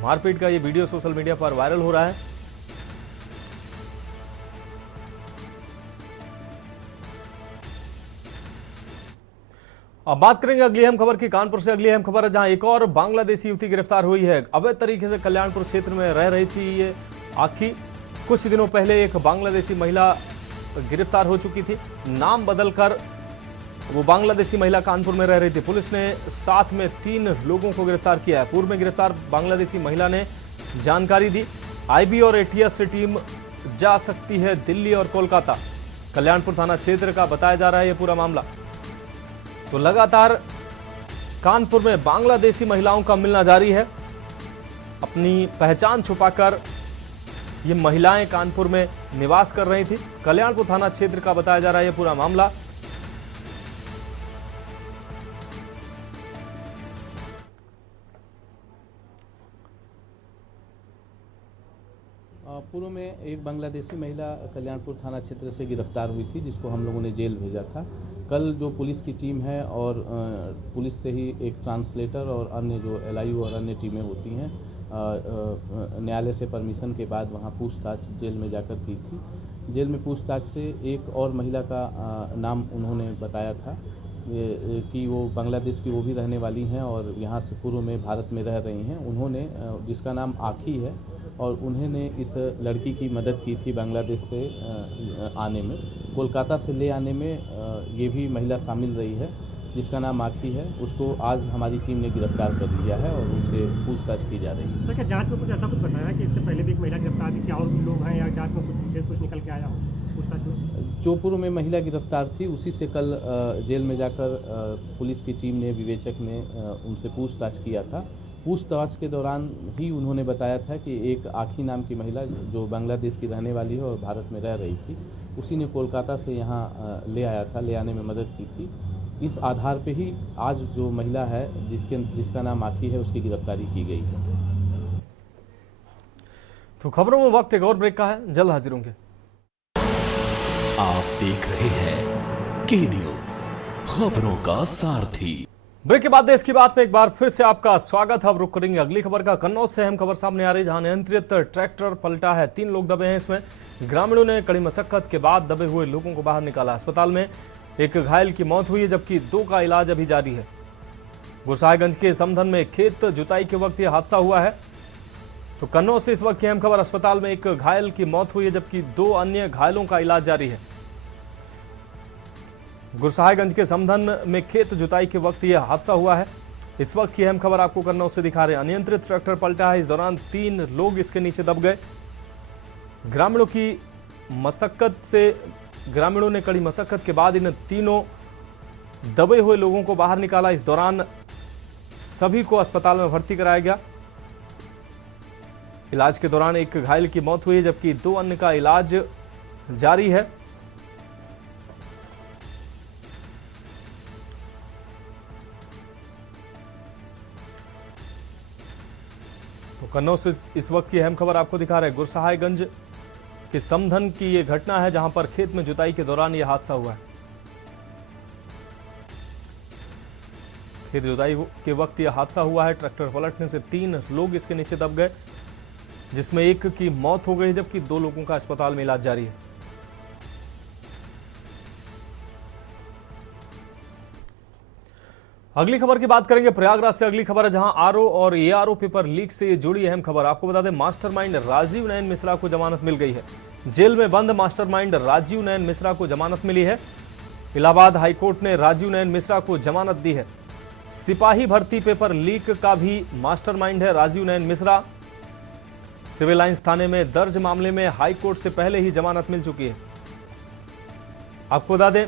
मारपीट का ये वीडियो सोशल मीडिया पर वायरल हो रहा है। अब बात करेंगे अगली अहम खबर की। कानपुर से अगली अहम खबर है, जहां एक और बांग्लादेशी युवती गिरफ्तार हुई है। अवैध तरीके से कल्याणपुर क्षेत्र में रह रही थी ये आखी। कुछ दिनों पहले एक बांग्लादेशी महिला गिरफ्तार हो चुकी थी। नाम बदलकर वो बांग्लादेशी महिला कानपुर में रह रही थी। पुलिस ने साथ में 3 लोगों को गिरफ्तार किया है। पूर्व में गिरफ्तार बांग्लादेशी महिला ने जानकारी दी, आईबी और एटीएस से टीम जा सकती है दिल्ली और कोलकाता। कल्याणपुर थाना क्षेत्र का बताया जा रहा है ये पूरा मामला। तो लगातार कानपुर में बांग्लादेशी महिलाओं का मिलना जारी है। अपनी पहचान छुपाकर ये महिलाएं कानपुर में निवास कर रही थी। कल्याणपुर थाना क्षेत्र का बताया जा रहा है ये पूरा मामला। पूर्व में एक बांग्लादेशी महिला कल्याणपुर थाना क्षेत्र से गिरफ्तार हुई थी, जिसको हम लोगों ने जेल भेजा था। कल जो पुलिस की टीम है और पुलिस से ही एक ट्रांसलेटर और अन्य जो LIU और अन्य टीमें होती हैं, न्यायालय से परमिशन के बाद वहाँ पूछताछ जेल में जाकर की थी। जेल में पूछताछ से एक और महिला का नाम उन्होंने बताया था कि वो बांग्लादेश की वो भी रहने वाली हैं और यहाँ से पूर्व में भारत में रह रही हैं। उन्होंने, जिसका नाम आखी है, और उन्होंने इस लड़की की मदद की थी बांग्लादेश से आने में। कोलकाता से ले आने में ये भी महिला शामिल रही है, जिसका नाम आखी है। उसको आज हमारी टीम ने गिरफ्तार कर लिया है और उनसे पूछताछ की जा रही है। सर, क्या जांच में कुछ ऐसा कुछ बताया कि इससे पहले भी एक महिला गिरफ्तार थी, क्या और भी लोग हैं या जांच में कुछ विशेष कुछ निकल के आया हो पूछताछ में? जो पूर्व में महिला गिरफ्तार थी, उसी से कल जेल में जाकर पुलिस की टीम ने, विवेचक ने उनसे पूछताछ किया था। पूछताछ के दौरान ही उन्होंने बताया था कि एक आखी नाम की महिला जो बांग्लादेश की रहने वाली है और भारत में रह रही थी, उसी ने कोलकाता से यहाँ ले आया था, ले आने में मदद की थी। इस आधार पे ही आज जो महिला है जिसका नाम आखी है, उसकी गिरफ्तारी की गई है। तो खबरों में वक्त एक और ब्रेक का है, जल्द हाजिर होंगे। आप देख रहे हैं के न्यूज, खबरों का सारथी। ब्रेक के बाद देश की बात में एक बार फिर से आपका स्वागत है। अब रुक करेंगे अगली खबर का। कन्नौज से अहम खबर सामने आ रही, जहां नियंत्रित ट्रैक्टर पलटा है, 3 लोग दबे हैं इसमें। ग्रामीणों ने कड़ी मशक्कत के बाद दबे हुए लोगों को बाहर निकाला। अस्पताल में एक घायल की मौत हुई है, जबकि 2 का इलाज अभी जारी है। गुरसाहिबगंज के समधन में खेत जुताई के वक्त यह हादसा हुआ है। तो कन्नौज से इस वक्त की अहम खबर, अस्पताल में एक घायल की मौत हुई है, जबकि 2 अन्य घायलों का इलाज जारी है। गुरसाहिबगंज के समधन में खेत जुताई के वक्त यह हादसा हुआ है। इस वक्त की अहम खबर आपको कन्नौज से दिखा रहे हैं। अनियंत्रित ट्रैक्टर पलटा है, इस दौरान 3 लोग इसके नीचे दब गए। ग्रामीणों ने कड़ी मशक्कत के बाद इन तीनों दबे हुए लोगों को बाहर निकाला। इस दौरान सभी को अस्पताल में भर्ती कराया गया। इलाज के दौरान एक घायल की मौत हुई है, जबकि 2 अन्य का इलाज जारी है। तो कन्नौज से इस वक्त की अहम खबर आपको दिखा रहे हैं। गुरसाहिबगंज के समधन की यह घटना है, जहां पर खेत में जुताई के दौरान यह हादसा हुआ है। खेत जुताई के वक्त यह हादसा हुआ है। ट्रैक्टर पलटने से 3 लोग इसके नीचे दब गए, जिसमें एक की मौत हो गई, जबकि 2 लोगों का अस्पताल में इलाज जारी है। अगली खबर की बात करेंगे प्रयागराज से। अगली खबर है, जहां आरओ और एआरओ पेपर लीक से जुड़ी अहम खबर। आपको बता दें, मास्टरमाइंड राजीव नयन मिश्रा को जमानत मिल गई है। जेल में बंद मास्टरमाइंड राजीव नयन मिश्रा को जमानत मिली है। इलाहाबाद हाईकोर्ट ने राजीव नयन मिश्रा को जमानत दी है। सिपाही भर्ती पेपर लीक का भी मास्टरमाइंड है राजीव नयन मिश्रा। सिविल लाइंस थाने में दर्ज मामले में हाईकोर्ट से पहले ही जमानत मिल चुकी है। आपको बता दें,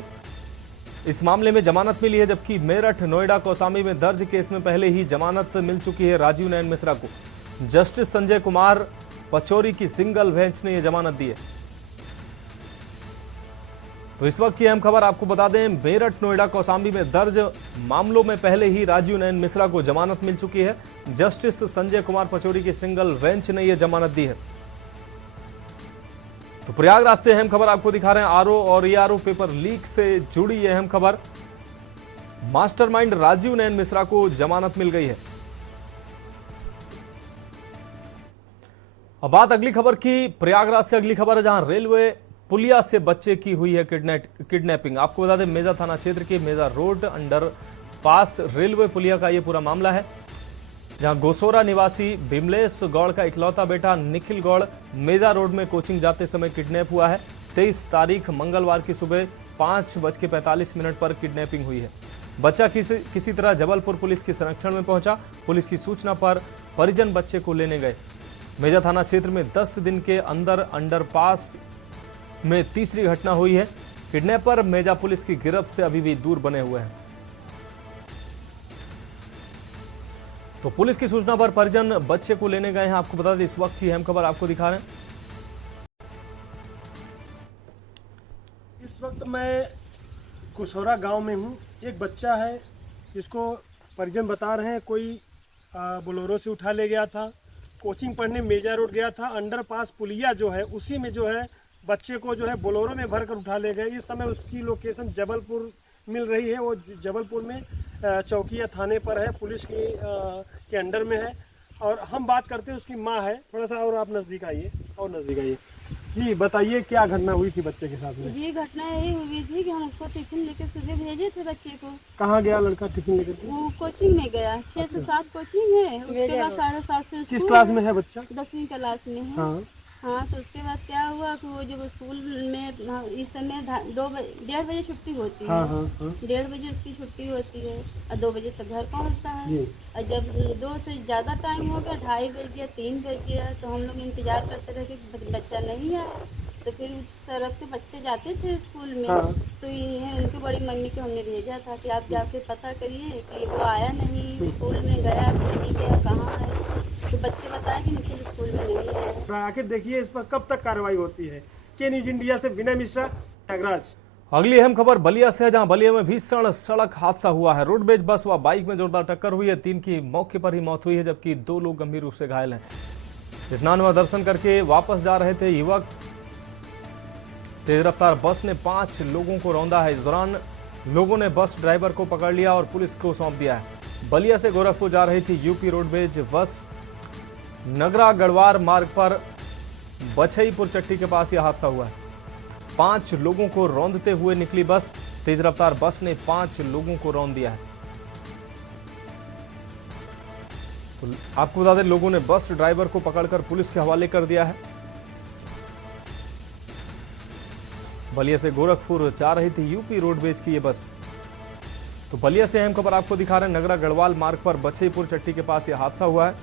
इस मामले में जमानत मिली है, जबकि मेरठ, नोएडा, कौसाम्बी में दर्ज केस में पहले ही जमानत मिल चुकी है राजीव नयन मिश्रा को। जस्टिस संजय कुमार पचौरी की सिंगल बेंच ने यह जमानत दी है। तो इस वक्त की अहम खबर आपको बता दें, मेरठ, नोएडा, कौसाम्बी में दर्ज मामलों में पहले ही राजीव नयन मिश्रा को जमानत मिल चुकी है। जस्टिस संजय कुमार पचौरी की सिंगल बेंच ने यह जमानत दी है। तो प्रयागराज से अहम खबर आपको दिखा रहे हैं। आरओ और एआरओ पेपर लीक से जुड़ी यह अहम खबर। मास्टरमाइंड राजीव नयन मिश्रा को जमानत मिल गई है। अब बात अगली खबर की, प्रयागराज से अगली खबर है, जहां रेलवे पुलिया से बच्चे की हुई है किडनैपिंग। आपको बता दें, मेजा थाना क्षेत्र के मेजा रोड अंडर पास रेलवे पुलिया का यह पूरा मामला है, जहां गोसोरा निवासी बिमलेश गौड़ का इकलौता बेटा निखिल गौड़ मेजा रोड में कोचिंग जाते समय किडनैप हुआ है। 23 तारीख मंगलवार की सुबह 5:45 पर किडनैपिंग हुई है। बच्चा किसी तरह जबलपुर पुलिस के संरक्षण में पहुंचा। पुलिस की सूचना पर परिजन बच्चे को लेने गए। मेजा थाना क्षेत्र में 10 दिन के अंदर अंडरपास में तीसरी घटना हुई है। किडनैपर मेजा पुलिस की गिरफ्त से अभी भी दूर बने हुए हैं। तो पुलिस की सूचना पर परिजन बच्चे को लेने गए हैं। आपको बता दें, इस वक्त की अहम खबर आपको दिखा रहे हैं। इस वक्त मैं कुशोरा गांव में हूं। एक बच्चा है, जिसको परिजन बता रहे हैं कोई बोलेरो से उठा ले गया था। कोचिंग पढ़ने मिर्जा रोड गया था। अंडरपास पुलिया जो है उसी में जो है बच्चे को जो है बोलेरो में भरकर उठा ले गए। इस समय उसकी लोकेशन जबलपुर मिल रही है। वो जबलपुर में चौकिया थाने पर है, पुलिस के अंडर में है। और हम बात करते हैं उसकी माँ है, थोड़ा सा और आप नज़दीक आइए, और नज़दीक आइए जी। बताइए क्या घटना हुई थी बच्चे के साथ में? जी घटना यही हुई थी कि हम उसको टिफिन लेके सुबह भेजे थे बच्चे को। कहाँ गया लड़का टिफिन लेकर? वो कोचिंग में गया, 6 से 7 कोचिंग है। उसके बाद 7:30 से किस क्लास में है बच्चा? 10वीं क्लास में है। हाँ, तो उसके बाद क्या हुआ कि वो जब स्कूल में इस समय 1:30 बजे छुट्टी होती है। 1:30 बजे उसकी छुट्टी होती है और 2 बजे तक घर पहुँचता है। और जब 2 से ज़्यादा टाइम हो गया, 2:30 बज गया, 3 बज गया, तो हम लोग इंतज़ार करते रहे कि बच्चा नहीं आया। तो फिर उस तरफ के बच्चे जाते थे स्कूल में। तो इन्हें उनकी बड़ी मम्मी को हमने भेजा था कि आप जाके पता करिए कि वो आया नहीं, स्कूल में गया नहीं गया, कहाँ है। तो बच्चे बताए कि निखिल स्कूल में नहीं है। आखिर देखिए इस पर कब तक कार्रवाई होती है। के न्यूज इंडिया से विनय मिश्रा, नागराज। अगली अहम खबर बलिया से है, जहां बलिया में भीषण सड़क हादसा हुआ है। रोडवेज बस व बाइक में जोरदार टक्कर हुई है। 3 की मौके पर ही मौत हुई है, जबकि 2 लोग गंभीर रूप से घायल हैं। स्नान व दर्शन करके वापस जा रहे थे युवक। तेज रफ्तार बस ने 5 लोगों को रौंदा है। इस दौरान लोगों ने बस ड्राइवर को पकड़ लिया और पुलिस को सौंप दिया है। बलिया से गोरखपुर जा रही थी यूपी रोडवेज बस। नगरा गढ़वार मार्ग पर बछईपुर चट्टी के पास यह हादसा हुआ है। 5 लोगों को रौंदते हुए निकली बस। तेज रफ्तार बस ने 5 लोगों को रौंद दिया है। तो आपको बता दें, लोगों ने बस ड्राइवर को पकड़कर पुलिस के हवाले कर दिया है। बलिया से गोरखपुर जा रही थी यूपी रोडवेज की ये बस। तो बलिया से अहम खबर आपको दिखा रहे हैं। नगरा गढ़वाल मार्ग पर बछईपुर चट्टी के पास यह हादसा हुआ है,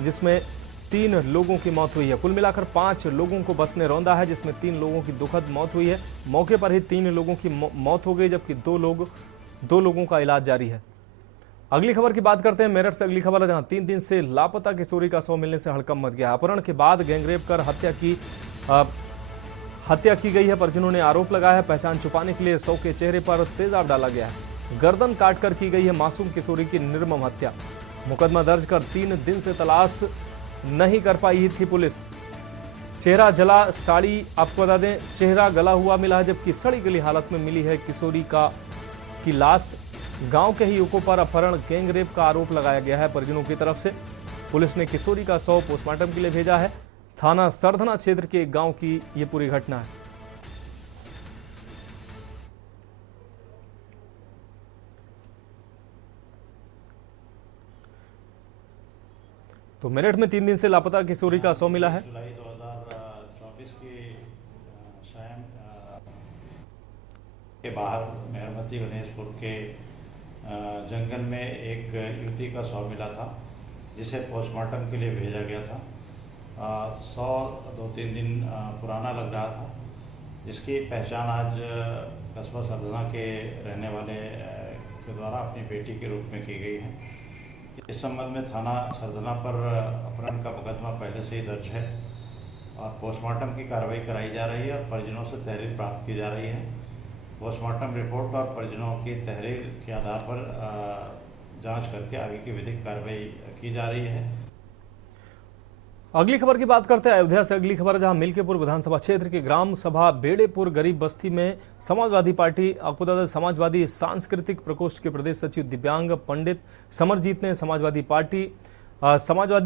जिसमें 3 लोगों की मौत हुई है। कुल मिलाकर 5 लोगों को बस ने रौंदा है, जिसमें 3 लोगों की दुखद मौत हुई है। मौके पर ही 3 लोगों की मौत हो गई, जबकि 2 लोगों का इलाज जारी है। अगली खबर की बात करते हैं। मेरठ से अगली खबर है, जहां 3 दिन से लापता किशोरी का शव मिलने से हड़कंप मच गया। अपहरण के बाद गैंगरेप कर हत्या की गई है। परिजनों ने आरोप लगाया है पहचान छुपाने के लिए शव के चेहरे पर तेजाब डाला गया है। गर्दन काटकर की गई है मासूम किशोरी की निर्मम हत्या। मुकदमा दर्ज कर 3 दिन से तलाश नहीं कर पाई थी पुलिस। चेहरा जला, साड़ी आपको बता दें चेहरा गला हुआ मिला है, जबकि सड़ी गली हालत में मिली है किशोरी की लाश। गांव के ही युवकों पर अपहरण गैंगरेप का आरोप लगाया गया है परिजनों की तरफ से। पुलिस ने किशोरी का शव पोस्टमार्टम के लिए भेजा है। थाना सरधना क्षेत्र के एक गांव की ये पूरी घटना है। तो मेरठ में 3 दिन से लापता किशोरी का शव मिला है। जुलाई 2024 की शाम के बाहर मेहरमती गणेशपुर के जंगल में एक युवती का शव मिला था, जिसे पोस्टमार्टम के लिए भेजा गया था। शव 2-3 दिन पुराना लग रहा था, जिसकी पहचान आज कस्बा सरधना के रहने वाले के द्वारा अपनी बेटी के रूप में की गई है। इस संबंध में थाना सरधना पर अपहरण का मुकदमा पहले से ही दर्ज है और पोस्टमार्टम की कार्रवाई कराई जा रही है और परिजनों से तहरीर प्राप्त की जा रही है। पोस्टमार्टम रिपोर्ट और परिजनों की तहरीर के आधार पर जांच करके आगे की विधिक कार्रवाई की जा रही है। अगली खबर की बात करते हैं अयोध्या से। अगली खबर जहां मिल्कीपुर विधानसभा क्षेत्र के ग्राम सभा बेड़ेपुर गरीब बस्ती में समाजवादी पार्टी समाजवादी सांस्कृतिक प्रकोष्ठ के प्रदेश सचिव दिव्यांग पंडित समरजीत ने समाजवादी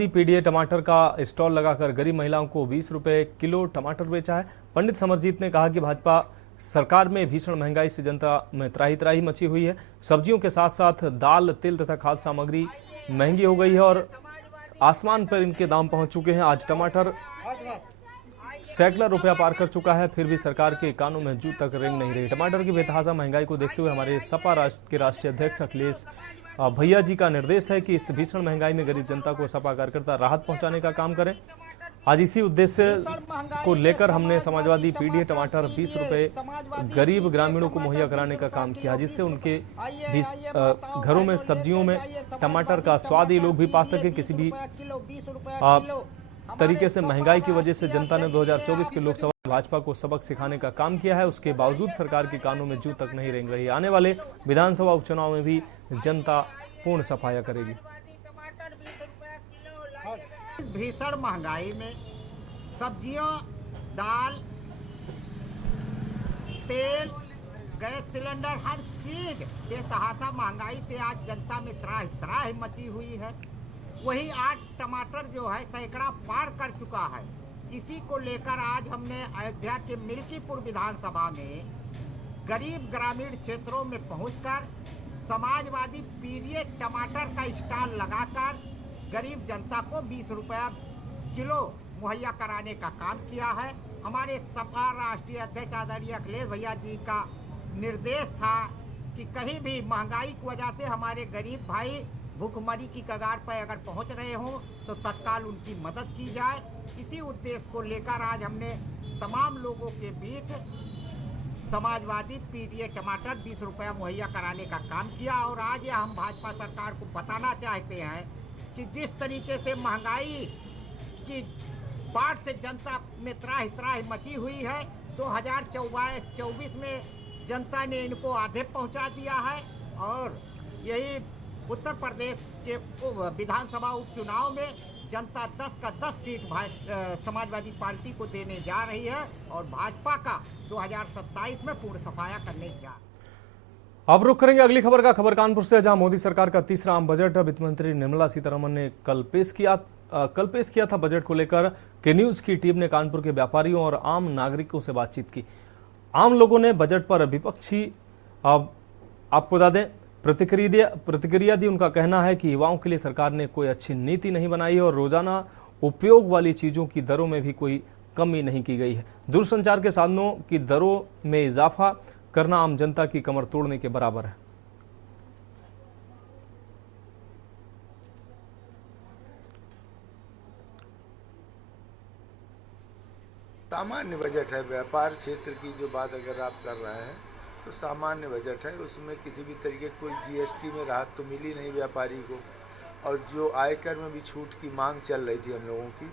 पीडीए टमाटर का स्टॉल लगाकर गरीब महिलाओं को 20 रुपए किलो टमाटर बेचा है। पंडित समरजीत ने कहा कि भाजपा सरकार में भीषण महंगाई से जनता में त्राही त्राही मची हुई है। सब्जियों के साथ साथ दाल, तेल तथा खाद्य सामग्री महंगी हो गई है और आसमान पर इनके दाम पहुंच चुके हैं। आज टमाटर सैकड़ों रुपया पार कर चुका है, फिर भी सरकार के कानों में जू तक रेंग नहीं रही। टमाटर की बेतहाशा महंगाई को देखते हुए हमारे सपा के राष्ट्रीय अध्यक्ष अखिलेश भैया जी का निर्देश है कि इस भीषण महंगाई में गरीब जनता को सपा कार्यकर्ता राहत पहुंचाने का काम करें। आज इसी उद्देश्य को लेकर हमने समाजवादी पीडीए टमाटर 20 रुपए गरीब ग्रामीणों को मुहैया कराने का काम किया, जिससे उनके भी घरों में सब्जियों में टमाटर का स्वाद ये लोग भी पा सके। किसी भी तरीके से महंगाई की वजह से जनता ने 2024 के लोकसभा भाजपा को सबक सिखाने का काम किया है, उसके बावजूद सरकार के कानों में जू तक नहीं रेंग रही। आने वाले विधानसभा उपचुनाव में भी जनता पूर्ण सफाया करेगी। भीषण महंगाई में सब्जियों, दाल, तेल, गैस सिलेंडर, हर चीज बेतहाशा महंगाई से आज जनता में त्राहि मची हुई है। वही आज टमाटर जो है सैकड़ा पार कर चुका है। इसी को लेकर आज हमने अयोध्या के मिल्कीपुर विधानसभा में गरीब ग्रामीण क्षेत्रों में पहुंचकर समाजवादी पीरियड टमाटर का स्टॉल लगाकर गरीब जनता को 20 रुपया किलो मुहैया कराने का काम किया है। हमारे सपा राष्ट्रीय अध्यक्ष आदरणीय अखिलेश भैया जी का निर्देश था कि कहीं भी महंगाई की वजह से हमारे गरीब भाई भूखमरी की कगार पर अगर पहुंच रहे हों तो तत्काल उनकी मदद की जाए। इसी उद्देश्य को लेकर आज हमने तमाम लोगों के बीच समाजवादी पीरियड टमाटर 20 रुपया मुहैया कराने का काम किया। और आज हम भाजपा सरकार को बताना चाहते हैं कि जिस तरीके से महंगाई की बाढ़ से जनता में त्राहि मची हुई है, 2024 में जनता ने इनको आधे पहुंचा दिया है। और यही उत्तर प्रदेश के विधानसभा उपचुनाव में जनता 10 का 10 सीट समाजवादी पार्टी को देने जा रही है और भाजपा का 2027 में पूर्ण सफाया करने जा। अब रुक करेंगे अगली खबर का। खबर कानपुर से, जहां मोदी सरकार का तीसरा आम बजट वित्त मंत्री निर्मला सीतारमण ने कल पेश किया था। बजट को लेकर के न्यूज की टीम ने कानपुर के व्यापारियों और आम नागरिकों से बातचीत की। आम लोगों ने बजट पर विपक्षी आपको बता दें प्रतिक्रिया दी। उनका कहना है कि युवाओं के लिए सरकार ने कोई अच्छी नीति नहीं बनाई है और रोजाना उपयोग वाली चीजों की दरों में भी कोई कमी नहीं की गई है। दूरसंचार के साधनों की दरों में इजाफा करना आम जनता की कमर तोड़ने के बराबर है। सामान्य बजट है। व्यापार क्षेत्र की जो बात अगर आप कर रहे हैं तो सामान्य बजट है। उसमें किसी भी तरीके कोई जीएसटी में राहत तो मिली नहीं व्यापारी को, और जो आयकर में भी छूट की मांग चल रही थी हम लोगों की,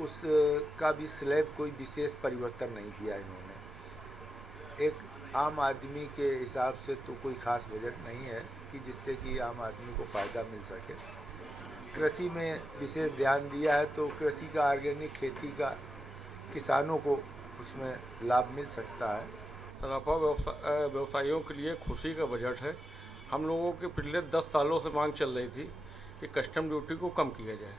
उसका भी स्लैब कोई विशेष परिवर्तन नहीं किया इन्होंने। एक आम आदमी के हिसाब से तो कोई खास बजट नहीं है कि जिससे कि आम आदमी को फ़ायदा मिल सके। कृषि में विशेष ध्यान दिया है तो कृषि का, ऑर्गेनिक खेती का किसानों को उसमें लाभ मिल सकता है। सराफा व्यवसायियों के लिए खुशी का बजट है। हम लोगों के पिछले 10 सालों से मांग चल रही थी कि कस्टम ड्यूटी को कम किया जाए,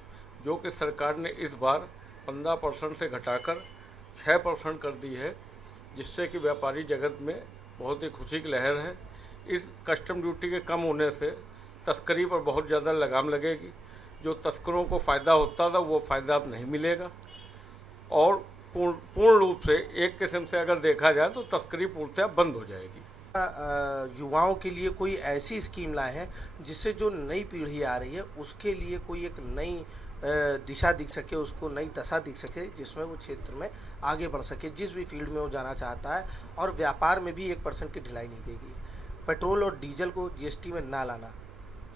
जो कि सरकार ने इस बार 15% से घटाकर 6% कर दी है, जिससे कि व्यापारी जगत में बहुत ही खुशी की लहर है। इस कस्टम ड्यूटी के कम होने से तस्करी पर बहुत ज़्यादा लगाम लगेगी। जो तस्करों को फ़ायदा होता था वो फ़ायदा अब नहीं मिलेगा, और पूर्ण रूप से एक किस्म से अगर देखा जाए तो तस्करी पूर्णतः बंद हो जाएगी। युवाओं के लिए कोई ऐसी स्कीम लाए हैं जिससे जो नई पीढ़ी आ रही है उसके लिए कोई एक नई दिशा दिख सके, उसको नई दशा दिख सके, जिसमें वो क्षेत्र में आगे बढ़ सके जिस भी फील्ड में वो जाना चाहता है। और व्यापार में भी 1% की ढिलाई नहीं की गई। पेट्रोल और डीजल को जीएसटी में ना लाना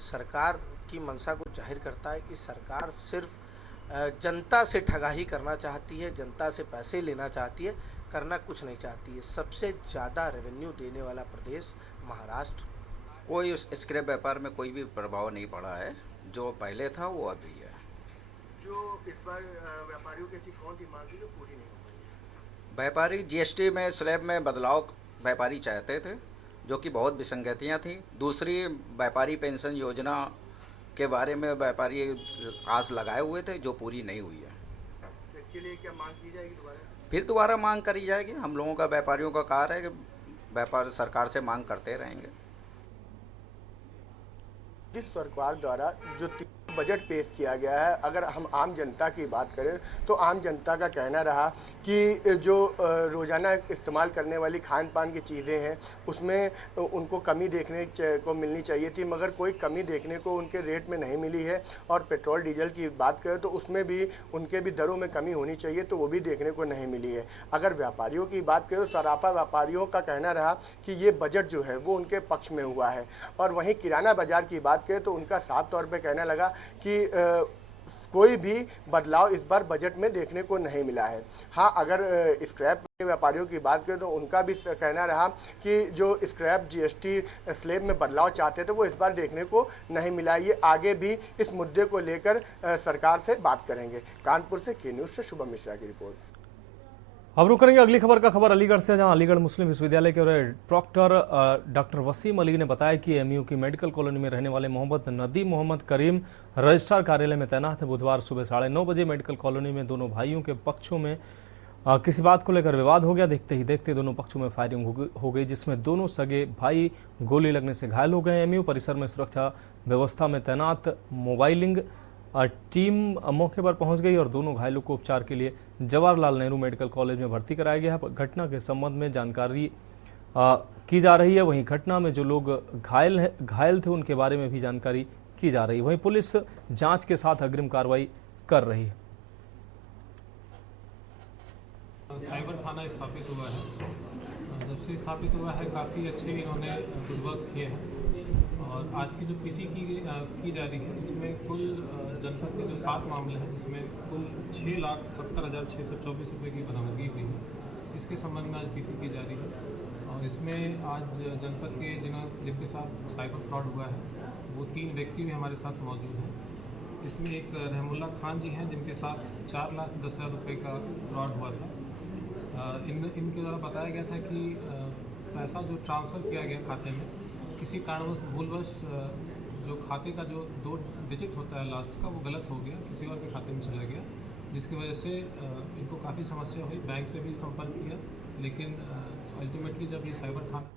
सरकार की मंशा को जाहिर करता है कि सरकार सिर्फ जनता से ठगाही करना चाहती है, जनता से पैसे लेना चाहती है, करना कुछ नहीं चाहती है। सबसे ज़्यादा रेवेन्यू देने वाला प्रदेश महाराष्ट्र। कोई उस स्क्रैप व्यापार में कोई भी प्रभाव नहीं पड़ा है, जो पहले था वो अभी है। जो इस बार व्यापारियों की कौन सी मांग थी जो पूरी नहीं हो पाई? व्यापारी जीएसटी में स्लैब में बदलाव व्यापारी चाहते थे, जो कि बहुत विसंगतियाँ थी। दूसरी, व्यापारी पेंशन योजना के बारे में व्यापारी आस लगाए हुए थे, जो पूरी नहीं हुई है। इसके लिए क्या मांग की जाएगी दोबारा? फिर दोबारा मांग करी जाएगी। हम लोगों का, व्यापारियों का कार्य है कि व्यापार सरकार से मांग करते रहेंगे। जिस सरकार द्वारा जो बजट पेश किया गया है, अगर हम आम जनता की बात करें तो आम जनता का कहना रहा कि जो रोज़ाना इस्तेमाल करने वाली खान पान की चीज़ें हैं उसमें उनको कमी देखने को मिलनी चाहिए थी, मगर कोई कमी देखने को उनके रेट में नहीं मिली है। और पेट्रोल डीजल की बात करें तो उसमें भी उनके भी दरों में कमी होनी चाहिए, तो वो भी देखने को नहीं मिली है। अगर व्यापारियों की बात करें तो सराफा व्यापारियों का कहना रहा कि ये बजट जो है वो उनके पक्ष में हुआ है। और वहीं किराना बाजार की बात करें तो उनका साफ तौर पर कहना लगा कि कोई भी बदलाव इस बार बजट में देखने को नहीं मिला है। हाँ, अगर स्क्रैप के व्यापारियों की बात करें तो उनका भी कहना रहा कि जो स्क्रैप जीएसटी स्लैब में बदलाव चाहते थे वो इस बार देखने को नहीं मिला। ये आगे भी इस मुद्दे को लेकर सरकार से बात करेंगे। कानपुर से के न्यूज़ से शुभम मिश्रा की रिपोर्ट। अब रुक करेंगे अगली खबर का खबर अलीगढ़ से, जहां अलीगढ़ मुस्लिम विश्वविद्यालय के प्रॉक्टर डॉक्टर वसीम अली ने बताया कि एमयू की मेडिकल कॉलोनी में रहने वाले मोहम्मद नदीम मोहम्मद करीम रजिस्ट्रार कार्यालय में तैनात है। बुधवार सुबह 9:30 बजे मेडिकल कॉलोनी में दोनों भाइयों के पक्षों में किसी बात को लेकर विवाद हो गया। देखते ही देखते दोनों पक्षों में फायरिंग हो गई, जिसमें दोनों सगे भाई गोली लगने से घायल हो गए। एमयू परिसर में सुरक्षा व्यवस्था में तैनात मोबाइलिंग टीम मौके पर पहुंच गई और दोनों घायलों को उपचार के लिए जवाहरलाल नेहरू मेडिकल कॉलेज में भर्ती कराया गया है। घटना के संबंध में जानकारी की जा रही है। वहीं घटना में जो लोग घायल थे उनके बारे में भी जानकारी की जा रही है। वहीं पुलिस जांच के साथ अग्रिम कार्रवाई कर रही है। साइबर थाना स्थापित हुआ है, जब से स्थापित हुआ है काफ़ी अच्छे इन्होंने गुड वर्क्स किए हैं। और आज की जो पीसी की जा रही है इसमें कुल जनपद के जो 7 मामले हैं जिसमें कुल 6,70,624 रुपये की बरामदगी हुई है। इसके संबंध में आज पीसी की जा रही है और इसमें आज जनपद के जिनके साथ साइबर फ्रॉड हुआ है वो 3 व्यक्ति भी हमारे साथ मौजूद हैं। इसमें एक रहमुल्ला खान जी हैं जिनके साथ 4,10,000 रुपये का फ्रॉड हुआ था। इनके द्वारा बताया गया था कि पैसा जो ट्रांसफ़र किया गया खाते में किसी कारणवश भूलवश जो खाते का जो 2 डिजिट होता है लास्ट का वो गलत हो गया, किसी और के खाते में चला गया, जिसकी वजह से इनको काफ़ी समस्या हुई। बैंक से भी संपर्क किया लेकिन अल्टीमेटली जब ये साइबर थाना।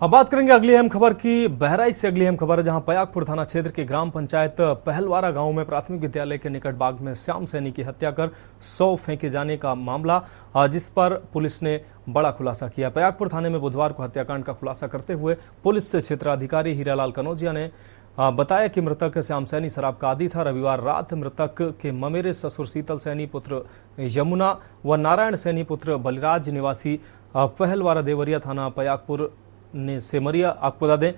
अब बात करेंगे अगली अहम खबर की। बहराइच से अगली अहम खबर है, जहां पयागपुर थाना क्षेत्र के ग्राम पंचायत पहलवारा गांव में प्राथमिक विद्यालय के निकट बाग में श्याम सैनी की हत्या कर 100 फेंके जाने का मामला, जिस पर पुलिस ने बड़ा खुलासा किया। पयागपुर थाने में बुधवार को हत्याकांड का खुलासा करते हुए पुलिस से क्षेत्राधिकारी हीरालाल कनौजिया ने बताया कि मृतक श्याम सैनी शराब का आदी था। रविवार रात मृतक के ममेरे ससुर शीतल सैनी पुत्र यमुना व नारायण सैनी पुत्र बलिराज निवासी पहलवारा देवरिया थाना पयागपुर ने आपको बता दें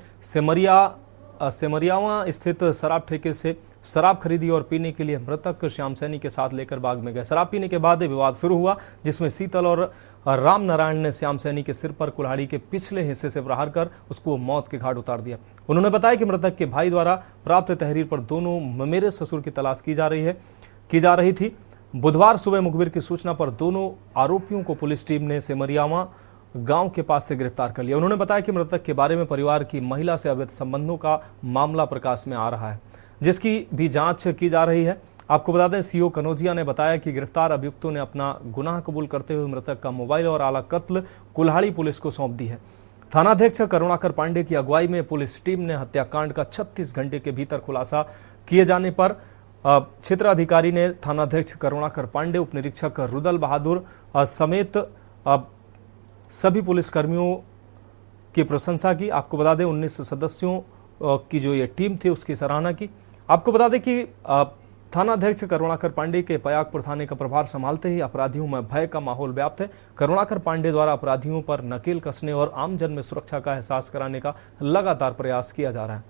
सेमरियावा स्थित शराब ठेके से शराब खरीदी और पीने के लिए मृतक श्याम सैनी के साथ लेकर बाग में गए। शराब पीने के बाद विवाद शुरू हुआ, जिसमें शीतल और राम नारायण ने श्याम सैनी के सिर पर कुल्हाड़ी के पिछले हिस्से से प्रहार कर उसको मौत के घाट उतार दिया। उन्होंने बताया कि मृतक के भाई द्वारा प्राप्त तहरीर पर दोनों ममेरे ससुर की तलाश की जा रही थी। बुधवार सुबह मुखबिर की सूचना पर दोनों आरोपियों को पुलिस टीम ने सेमरियावा गांव के पास से गिरफ्तार कर लिया। उन्होंने बताया कि मृतक के बारे में परिवार की महिला से अवैध संबंधों का मामला प्रकाश में आ रहा है, जिसकी भी जांच की जा रही है। आपको बता दें, सीओ कनौजिया ने बताया कि गिरफ्तार अभियुक्तों ने अपना गुनाह कबूल करते हुए मृतक का मोबाइल और आला कत्ल कुल्हाड़ी पुलिस को सौंप दी है। थानाध्यक्ष करुणाकर पांडे की अगुवाई में पुलिस टीम ने हत्याकांड का 36 घंटे के भीतर खुलासा किए जाने पर क्षेत्राधिकारी ने थानाध्यक्ष करुणाकर पांडे, उप निरीक्षक रुदल बहादुर समेत सभी पुलिसकर्मियों की प्रशंसा की। आपको बता दें 19 सदस्यों की जो ये टीम थी उसकी सराहना की। आपको बता दें कि थानाध्यक्ष करुणाकर पांडे के पयागपुर थाने का प्रभार संभालते ही अपराधियों में भय का माहौल व्याप्त है। करुणाकर पांडे द्वारा अपराधियों पर नकेल कसने और आमजन में सुरक्षा का एहसास कराने का लगातार प्रयास किया जा रहा है।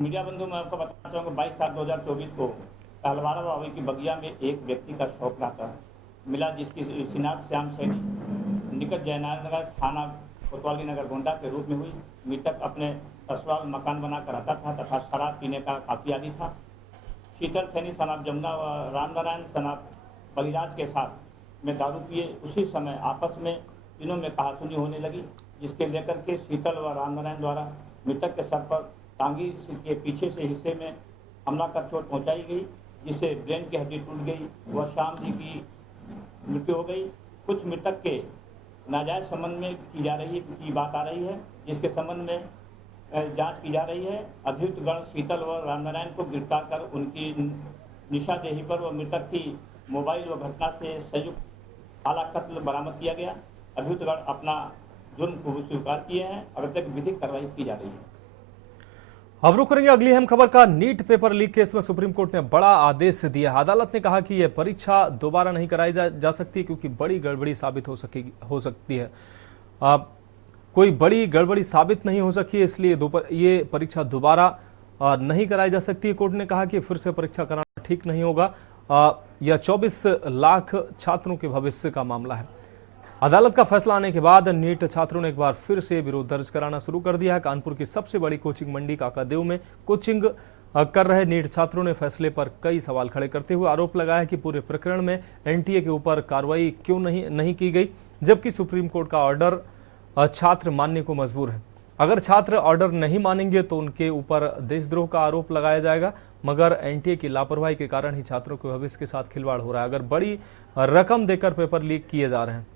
मीडिया बंधु, मैं आपको बताना चाहूँगा 22/7/2024 को पहलवारा बावी की बगिया में एक व्यक्ति का शव प्राप्त मिला, जिसकी शिनाख्त श्याम सैनी निकट जयनारायण नगर थाना कोतवाली नगर गोंडा के रूप में हुई। मृतक अपने ससुराल मकान बनाकर रहता था तथा शराब पीने का काफी आदी था। शीतल सैनी सनाब जमुना व रामनारायण सनाब बलिराज के साथ में दारू पिए उसी समय आपस में तीनों में कहासुनी होने लगी, जिसके लेकर के शीतल व रामनारायण द्वारा मृतक के सर पर टांगी के पीछे से हिस्से में हमला कर चोट पहुँचाई गई, जिससे ब्रेन की हड्डी टूट गई व श्याम जी की मृत्यु हो गई। कुछ मृतक के नाजायज संबंध में की बात आ रही है, जिसके संबंध में जांच की जा रही है। अभियुक्त गण शीतल व रामनारायण को गिरफ्तार कर उनकी निशादेही पर व मृतक की मोबाइल व घटना से संयुक्त आला कत्ल बरामद किया गया। अभियुक्त गण अपना जुर्म को स्वीकार किए हैं और अब तक विधिक कार्रवाई की जा रही है। अब रुक करेंगे अगली अहम खबर का। नीट पेपर लीक केस में सुप्रीम कोर्ट ने बड़ा आदेश दिया। अदालत ने कहा कि यह परीक्षा दोबारा नहीं कराई जा सकती क्योंकि बड़ी गड़बड़ी साबित हो सकती है। कोई बड़ी गड़बड़ी साबित नहीं हो सकी, इसलिए ये परीक्षा दोबारा नहीं कराई जा सकती। कोर्ट ने कहा कि फिर से परीक्षा कराना ठीक नहीं होगा। यह 24 लाख छात्रों के भविष्य का मामला है। अदालत का फैसला आने के बाद नीट छात्रों ने एक बार फिर से विरोध दर्ज कराना शुरू कर दिया है। कानपुर की सबसे बड़ी कोचिंग मंडी काकादेव में कोचिंग कर रहे नीट छात्रों ने फैसले पर कई सवाल खड़े करते हुए आरोप लगाया कि पूरे प्रकरण में एनटीए के ऊपर कार्रवाई क्यों नहीं की गई, जबकि सुप्रीम कोर्ट का ऑर्डर छात्र मानने को मजबूर है। अगर छात्र ऑर्डर नहीं मानेंगे तो उनके ऊपर देशद्रोह का आरोप लगाया जाएगा, मगर एनटीए की लापरवाही के कारण ही छात्रों के भविष्य के साथ खिलवाड़ हो रहा है। अगर बड़ी रकम देकर पेपर लीक किए जा रहे हैं।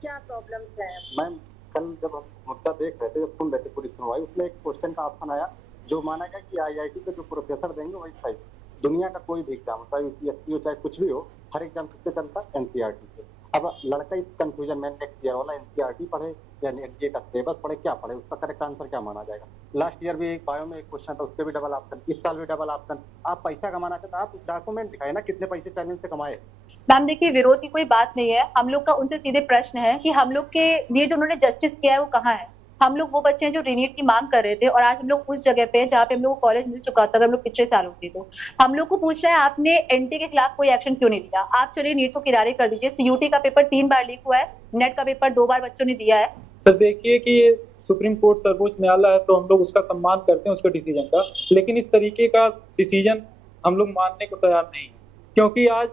क्या प्रॉब्लम है मैम? कल जब हम मुद्दा देख रहे थे, जब सुन रहे थे पूरी सुनवाई, उसमें एक क्वेश्चन का ऑप्शन आया जो माना गया कि आईआईटी के जो प्रोफेसर देंगे वही सही। दुनिया का कोई भी एग्जाम, चाहे यूपीएससी हो चाहे कुछ भी हो, हर एग्जाम किससे चलता है? एनसीईआरटी से। अब लड़का इस कंफ्यूजन में नेक्स्ट ईयर वाला एनसीईआरटी पढ़े या एनडीए का सिलेबस पढ़े, क्या पढ़े? उसका करेक्ट आंसर क्या माना जाएगा? लास्ट ईयर भी एक बायो में एक क्वेश्चन था, उसके भी डबल ऑप्शन, इस साल भी डबल ऑप्शन। आप पैसा कमाना चाहते, आप डॉक्यूमेंट दिखाए ना कितने पैसे चैलेंज से कमाए। मैम देखिए, विरोध की कोई बात नहीं है। हम लोग का उनसे सीधे प्रश्न है कि हम लोग के लिए जो उन्होंने जस्टिस किया है वो कहाँ है? हम लोग वो बच्चे हैं जो रीनीट की मांग कर रहे थे, और आज हम लोग उस जगह पे जहाँ पे हम लोग को कॉलेज मिल चुका था अगर हम लोग पिछले सालों से। तो हम लोग को पूछ रहे हैं आपने एनटी के खिलाफ कोई एक्शन क्यों नहीं लिया? आप चलिए नीट को किनारे कर दीजिए। सीयूटी का पेपर 3 बार लीक हुआ है, नेट का पेपर 2 बार बच्चों ने दिया है। तो देखिए कि ये सुप्रीम कोर्ट सर्वोच्च न्यायालय है, तो हम लोग उसका सम्मान करते हैं, उसके डिसीजन का। लेकिन इस तरीके का डिसीजन हम लोग मानने को तैयार नहीं, क्योंकि आज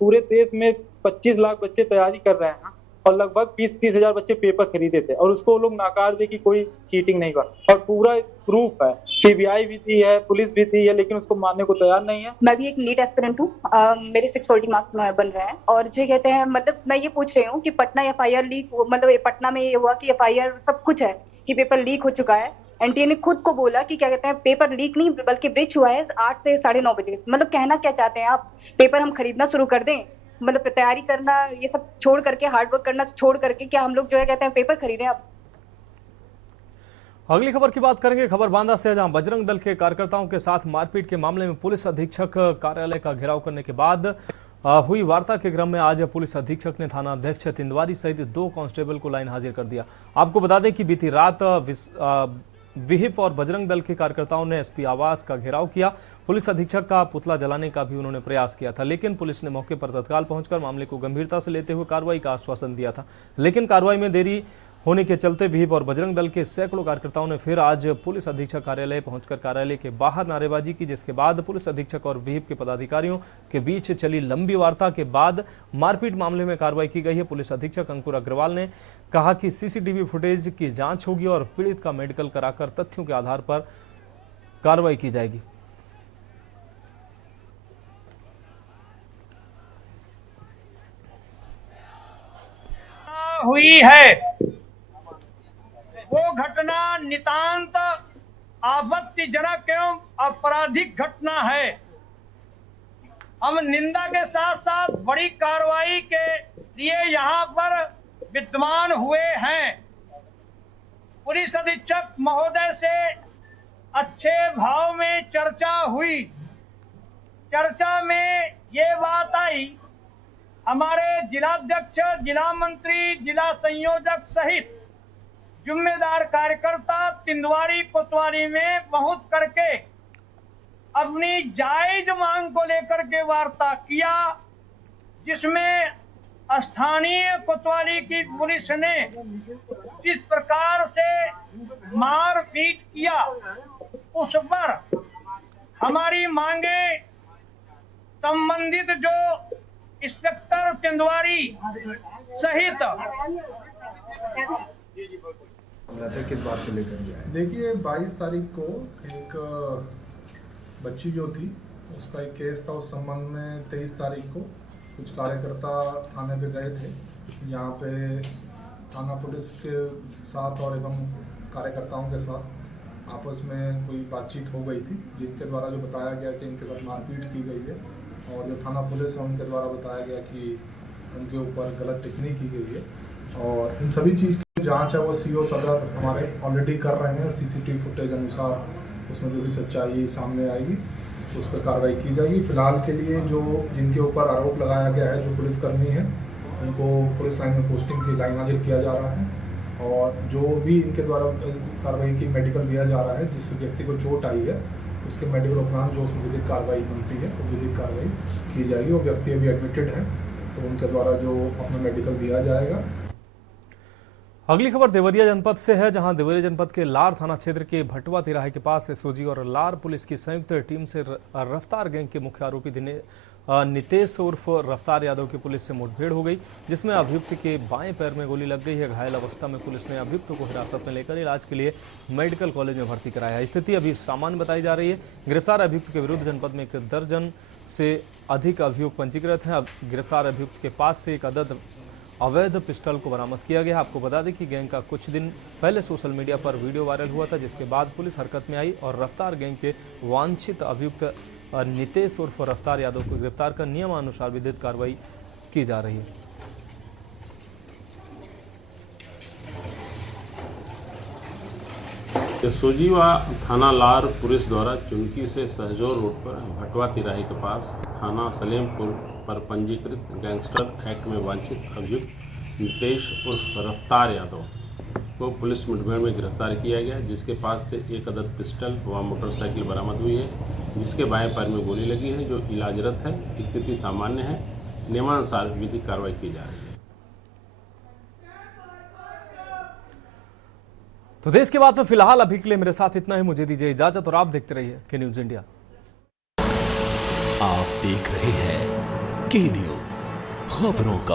पूरे देश में 25 लाख बच्चे तैयारी कर रहे हैं और लगभग 20-30 हजार बच्चे पेपर खरीदे थे, और उसको लोग नाकार दे कि कोई चीटिंग नहीं हुआ, और पूरा प्रूफ है। सीबीआई भी दी है, पुलिस भी दी है, लेकिन उसको मानने को तैयार नहीं है। मैं भी एक नीट एस्पिरेंट हूँ, मेरे 640 मार्क्स बन रहे हैं, और जो कहते हैं मतलब मैं ये पूछ रही हूँ कि पटना एफआईआर लीक, मतलब पटना में ये हुआ कि एफआईआर सब कुछ है कि पेपर लीक हो चुका है। एनटीए ने खुद को बोला कि क्या कहते हैं पेपर लीक नहीं बल्कि ब्रीच हुआ है 8 से 9:30 बजे। मतलब कहना क्या चाहते हैं आप? पेपर हम खरीदना शुरू कर दें, मतलब तैयारी करना ये सब छोड़ करके, हार्डवर्क करना छोड़ करके, क्या हम लोग जो है कहते हैं पेपर खरीदें? अब अगली खबर की बात करेंगे खबर बांदा से, जहां बजरंग दल के कार्यकर्ताओं के साथ मारपीट के मामले में पुलिस अधीक्षक कार्यालय का घेराव करने के बाद हुई वार्ता के क्रम में आज पुलिस अधीक्षक ने थाना अध्यक्ष तिंदवारी सहित 2 कांस्टेबल को लाइन हाजिर कर दिया। आपको बता दें कि बीती रात विहिप और बजरंग दल के कार्यकर्ताओं ने एसपी आवास का घेराव किया। पुलिस अधीक्षक का पुतला जलाने का भी उन्होंने प्रयास किया था, लेकिन पुलिस ने मौके पर तत्काल पहुंचकर मामले को गंभीरता से लेते हुए कार्रवाई का आश्वासन दिया था। लेकिन कार्रवाई में देरी होने के चलते विहिप और बजरंग दल के सैकड़ों कार्यकर्ताओं ने फिर आज पुलिस अधीक्षक कार्यालय पहुंचकर कार्यालय के बाहर नारेबाजी की, जिसके बाद पुलिस अधीक्षक और विहिप के पदाधिकारियों के बीच चली लंबी वार्ता के बाद मारपीट मामले में कार्रवाई की गई है। पुलिस अधीक्षक अंकुर अग्रवाल ने कहा कि सीसीटीवी फुटेज की जांच होगी और पीड़ित का मेडिकल कराकर तथ्यों के आधार पर कार्रवाई की जाएगी। हुई है वो घटना नितांत आपत्तिजनक एवं आपराधिक घटना है। हम निंदा के साथ साथ बड़ी कार्रवाई के लिए यहाँ पर विद्यमान हुए हैं। पुलिस अधीक्षक महोदय से अच्छे भाव में चर्चा हुई। चर्चा में ये बात आई, हमारे जिलाध्यक्ष, जिला मंत्री, जिला संयोजक सहित जिम्मेदार कार्यकर्ता तिंदवारी कोतवाली में पहुंच करके अपनी जायज मांग को लेकर के वार्ता किया, जिसमें स्थानीय कोतवाली की पुलिस ने जिस प्रकार से मारपीट किया उस पर हमारी मांगे संबंधित जो इंस्पेक्टर तिंदवारी सहित किस बात को लेकर? देखिए 22 तारीख को एक बच्ची जो थी उसका एक केस था। उस संबंध में 23 तारीख को कुछ कार्यकर्ता थाने पे गए थे। यहाँ पे थाना पुलिस के साथ और एवं कार्यकर्ताओं के साथ आपस में कोई बातचीत हो गई थी, जिनके द्वारा जो बताया गया कि इनके साथ मारपीट की गई है, और जो थाना पुलिस है उनके द्वारा बताया गया कि उनके ऊपर गलत टिप्पणी की गई है। और इन सभी चीज़ की जांच है वो CO सदर हमारे ऑलरेडी कर रहे हैं, और CCTV फुटेज अनुसार उसमें जो भी सच्चाई सामने आएगी उस पर कार्रवाई की जाएगी। फिलहाल के लिए जो जिनके ऊपर आरोप लगाया गया है, जो पुलिसकर्मी हैं, उनको पुलिस लाइन में पोस्टिंग की नामजद किया जा रहा है, और जो भी इनके द्वारा कार्रवाई की मेडिकल दिया जा रहा है, जिस व्यक्ति को चोट आई है उसके मेडिकल उपरांत जो उसमें विधिक कार्रवाई बनती है वो विधिक कार्रवाई की जाएगी। वो व्यक्ति अभी एडमिटेड है, तो उनके द्वारा जो अपना मेडिकल दिया जाएगा। अगली खबर देवरिया जनपद से है, जहां देवरिया जनपद के लार थाना क्षेत्र के भटवा तिराहे के पास एसओजी और लार पुलिस की संयुक्त टीम से रफ्तार गैंग के मुख्य आरोपी नितेश उर्फ रफ्तार यादव की पुलिस से मुठभेड़ हो गई, जिसमें अभियुक्त के बाएं पैर में गोली लग गई है। घायल अवस्था में पुलिस ने अभियुक्त को हिरासत में लेकर इलाज के लिए मेडिकल कॉलेज में भर्ती कराया है। स्थिति अभी सामान्य बताई जा रही है। गिरफ्तार अभियुक्त के विरुद्ध जनपद में 1 दर्जन से अधिक अभियुक्त पंजीकृत हैं। गिरफ्तार अभियुक्त के पास से 1 अदद अवैध पिस्टल को बरामद किया गया। आपको बता दें कि गैंग का कुछ दिन पहले सोशल मीडिया पर वीडियो वायरल हुआ था, जिसके बाद पुलिस हरकत में आई और रफ्तार गैंग के वांछित अभियुक्त नितेश उर्फ रफ्तार यादव को गिरफ्तार कर नियमानुसार विधिक कार्रवाई की जा रही है। एसओजी व थाना लार पुलिस द्वारा चुनकी से सहजोर रोड पर भटवा तिराहे के पास थाना सलेमपुर पर पंजीकृत गैंगस्टर एक्ट में वांछित अभियुक्त नितेश उर्फ रफ्तार यादव को पुलिस मुठभेड़ में गिरफ्तार किया गया, जिसके पास से 1 अदद पिस्टल व मोटरसाइकिल बरामद हुई है, जिसके बाएं पैर में गोली लगी है, जो इलाजरत है। स्थिति सामान्य है। नियमानुसार विधिक कार्रवाई की जा रही है। तो देश के बाद में फिलहाल अभी के लिए मेरे साथ इतना ही। मुझे दीजिए इजाजत और आप देखते रहिए के न्यूज इंडिया। आप देख रहे हैं के न्यूज, खबरों का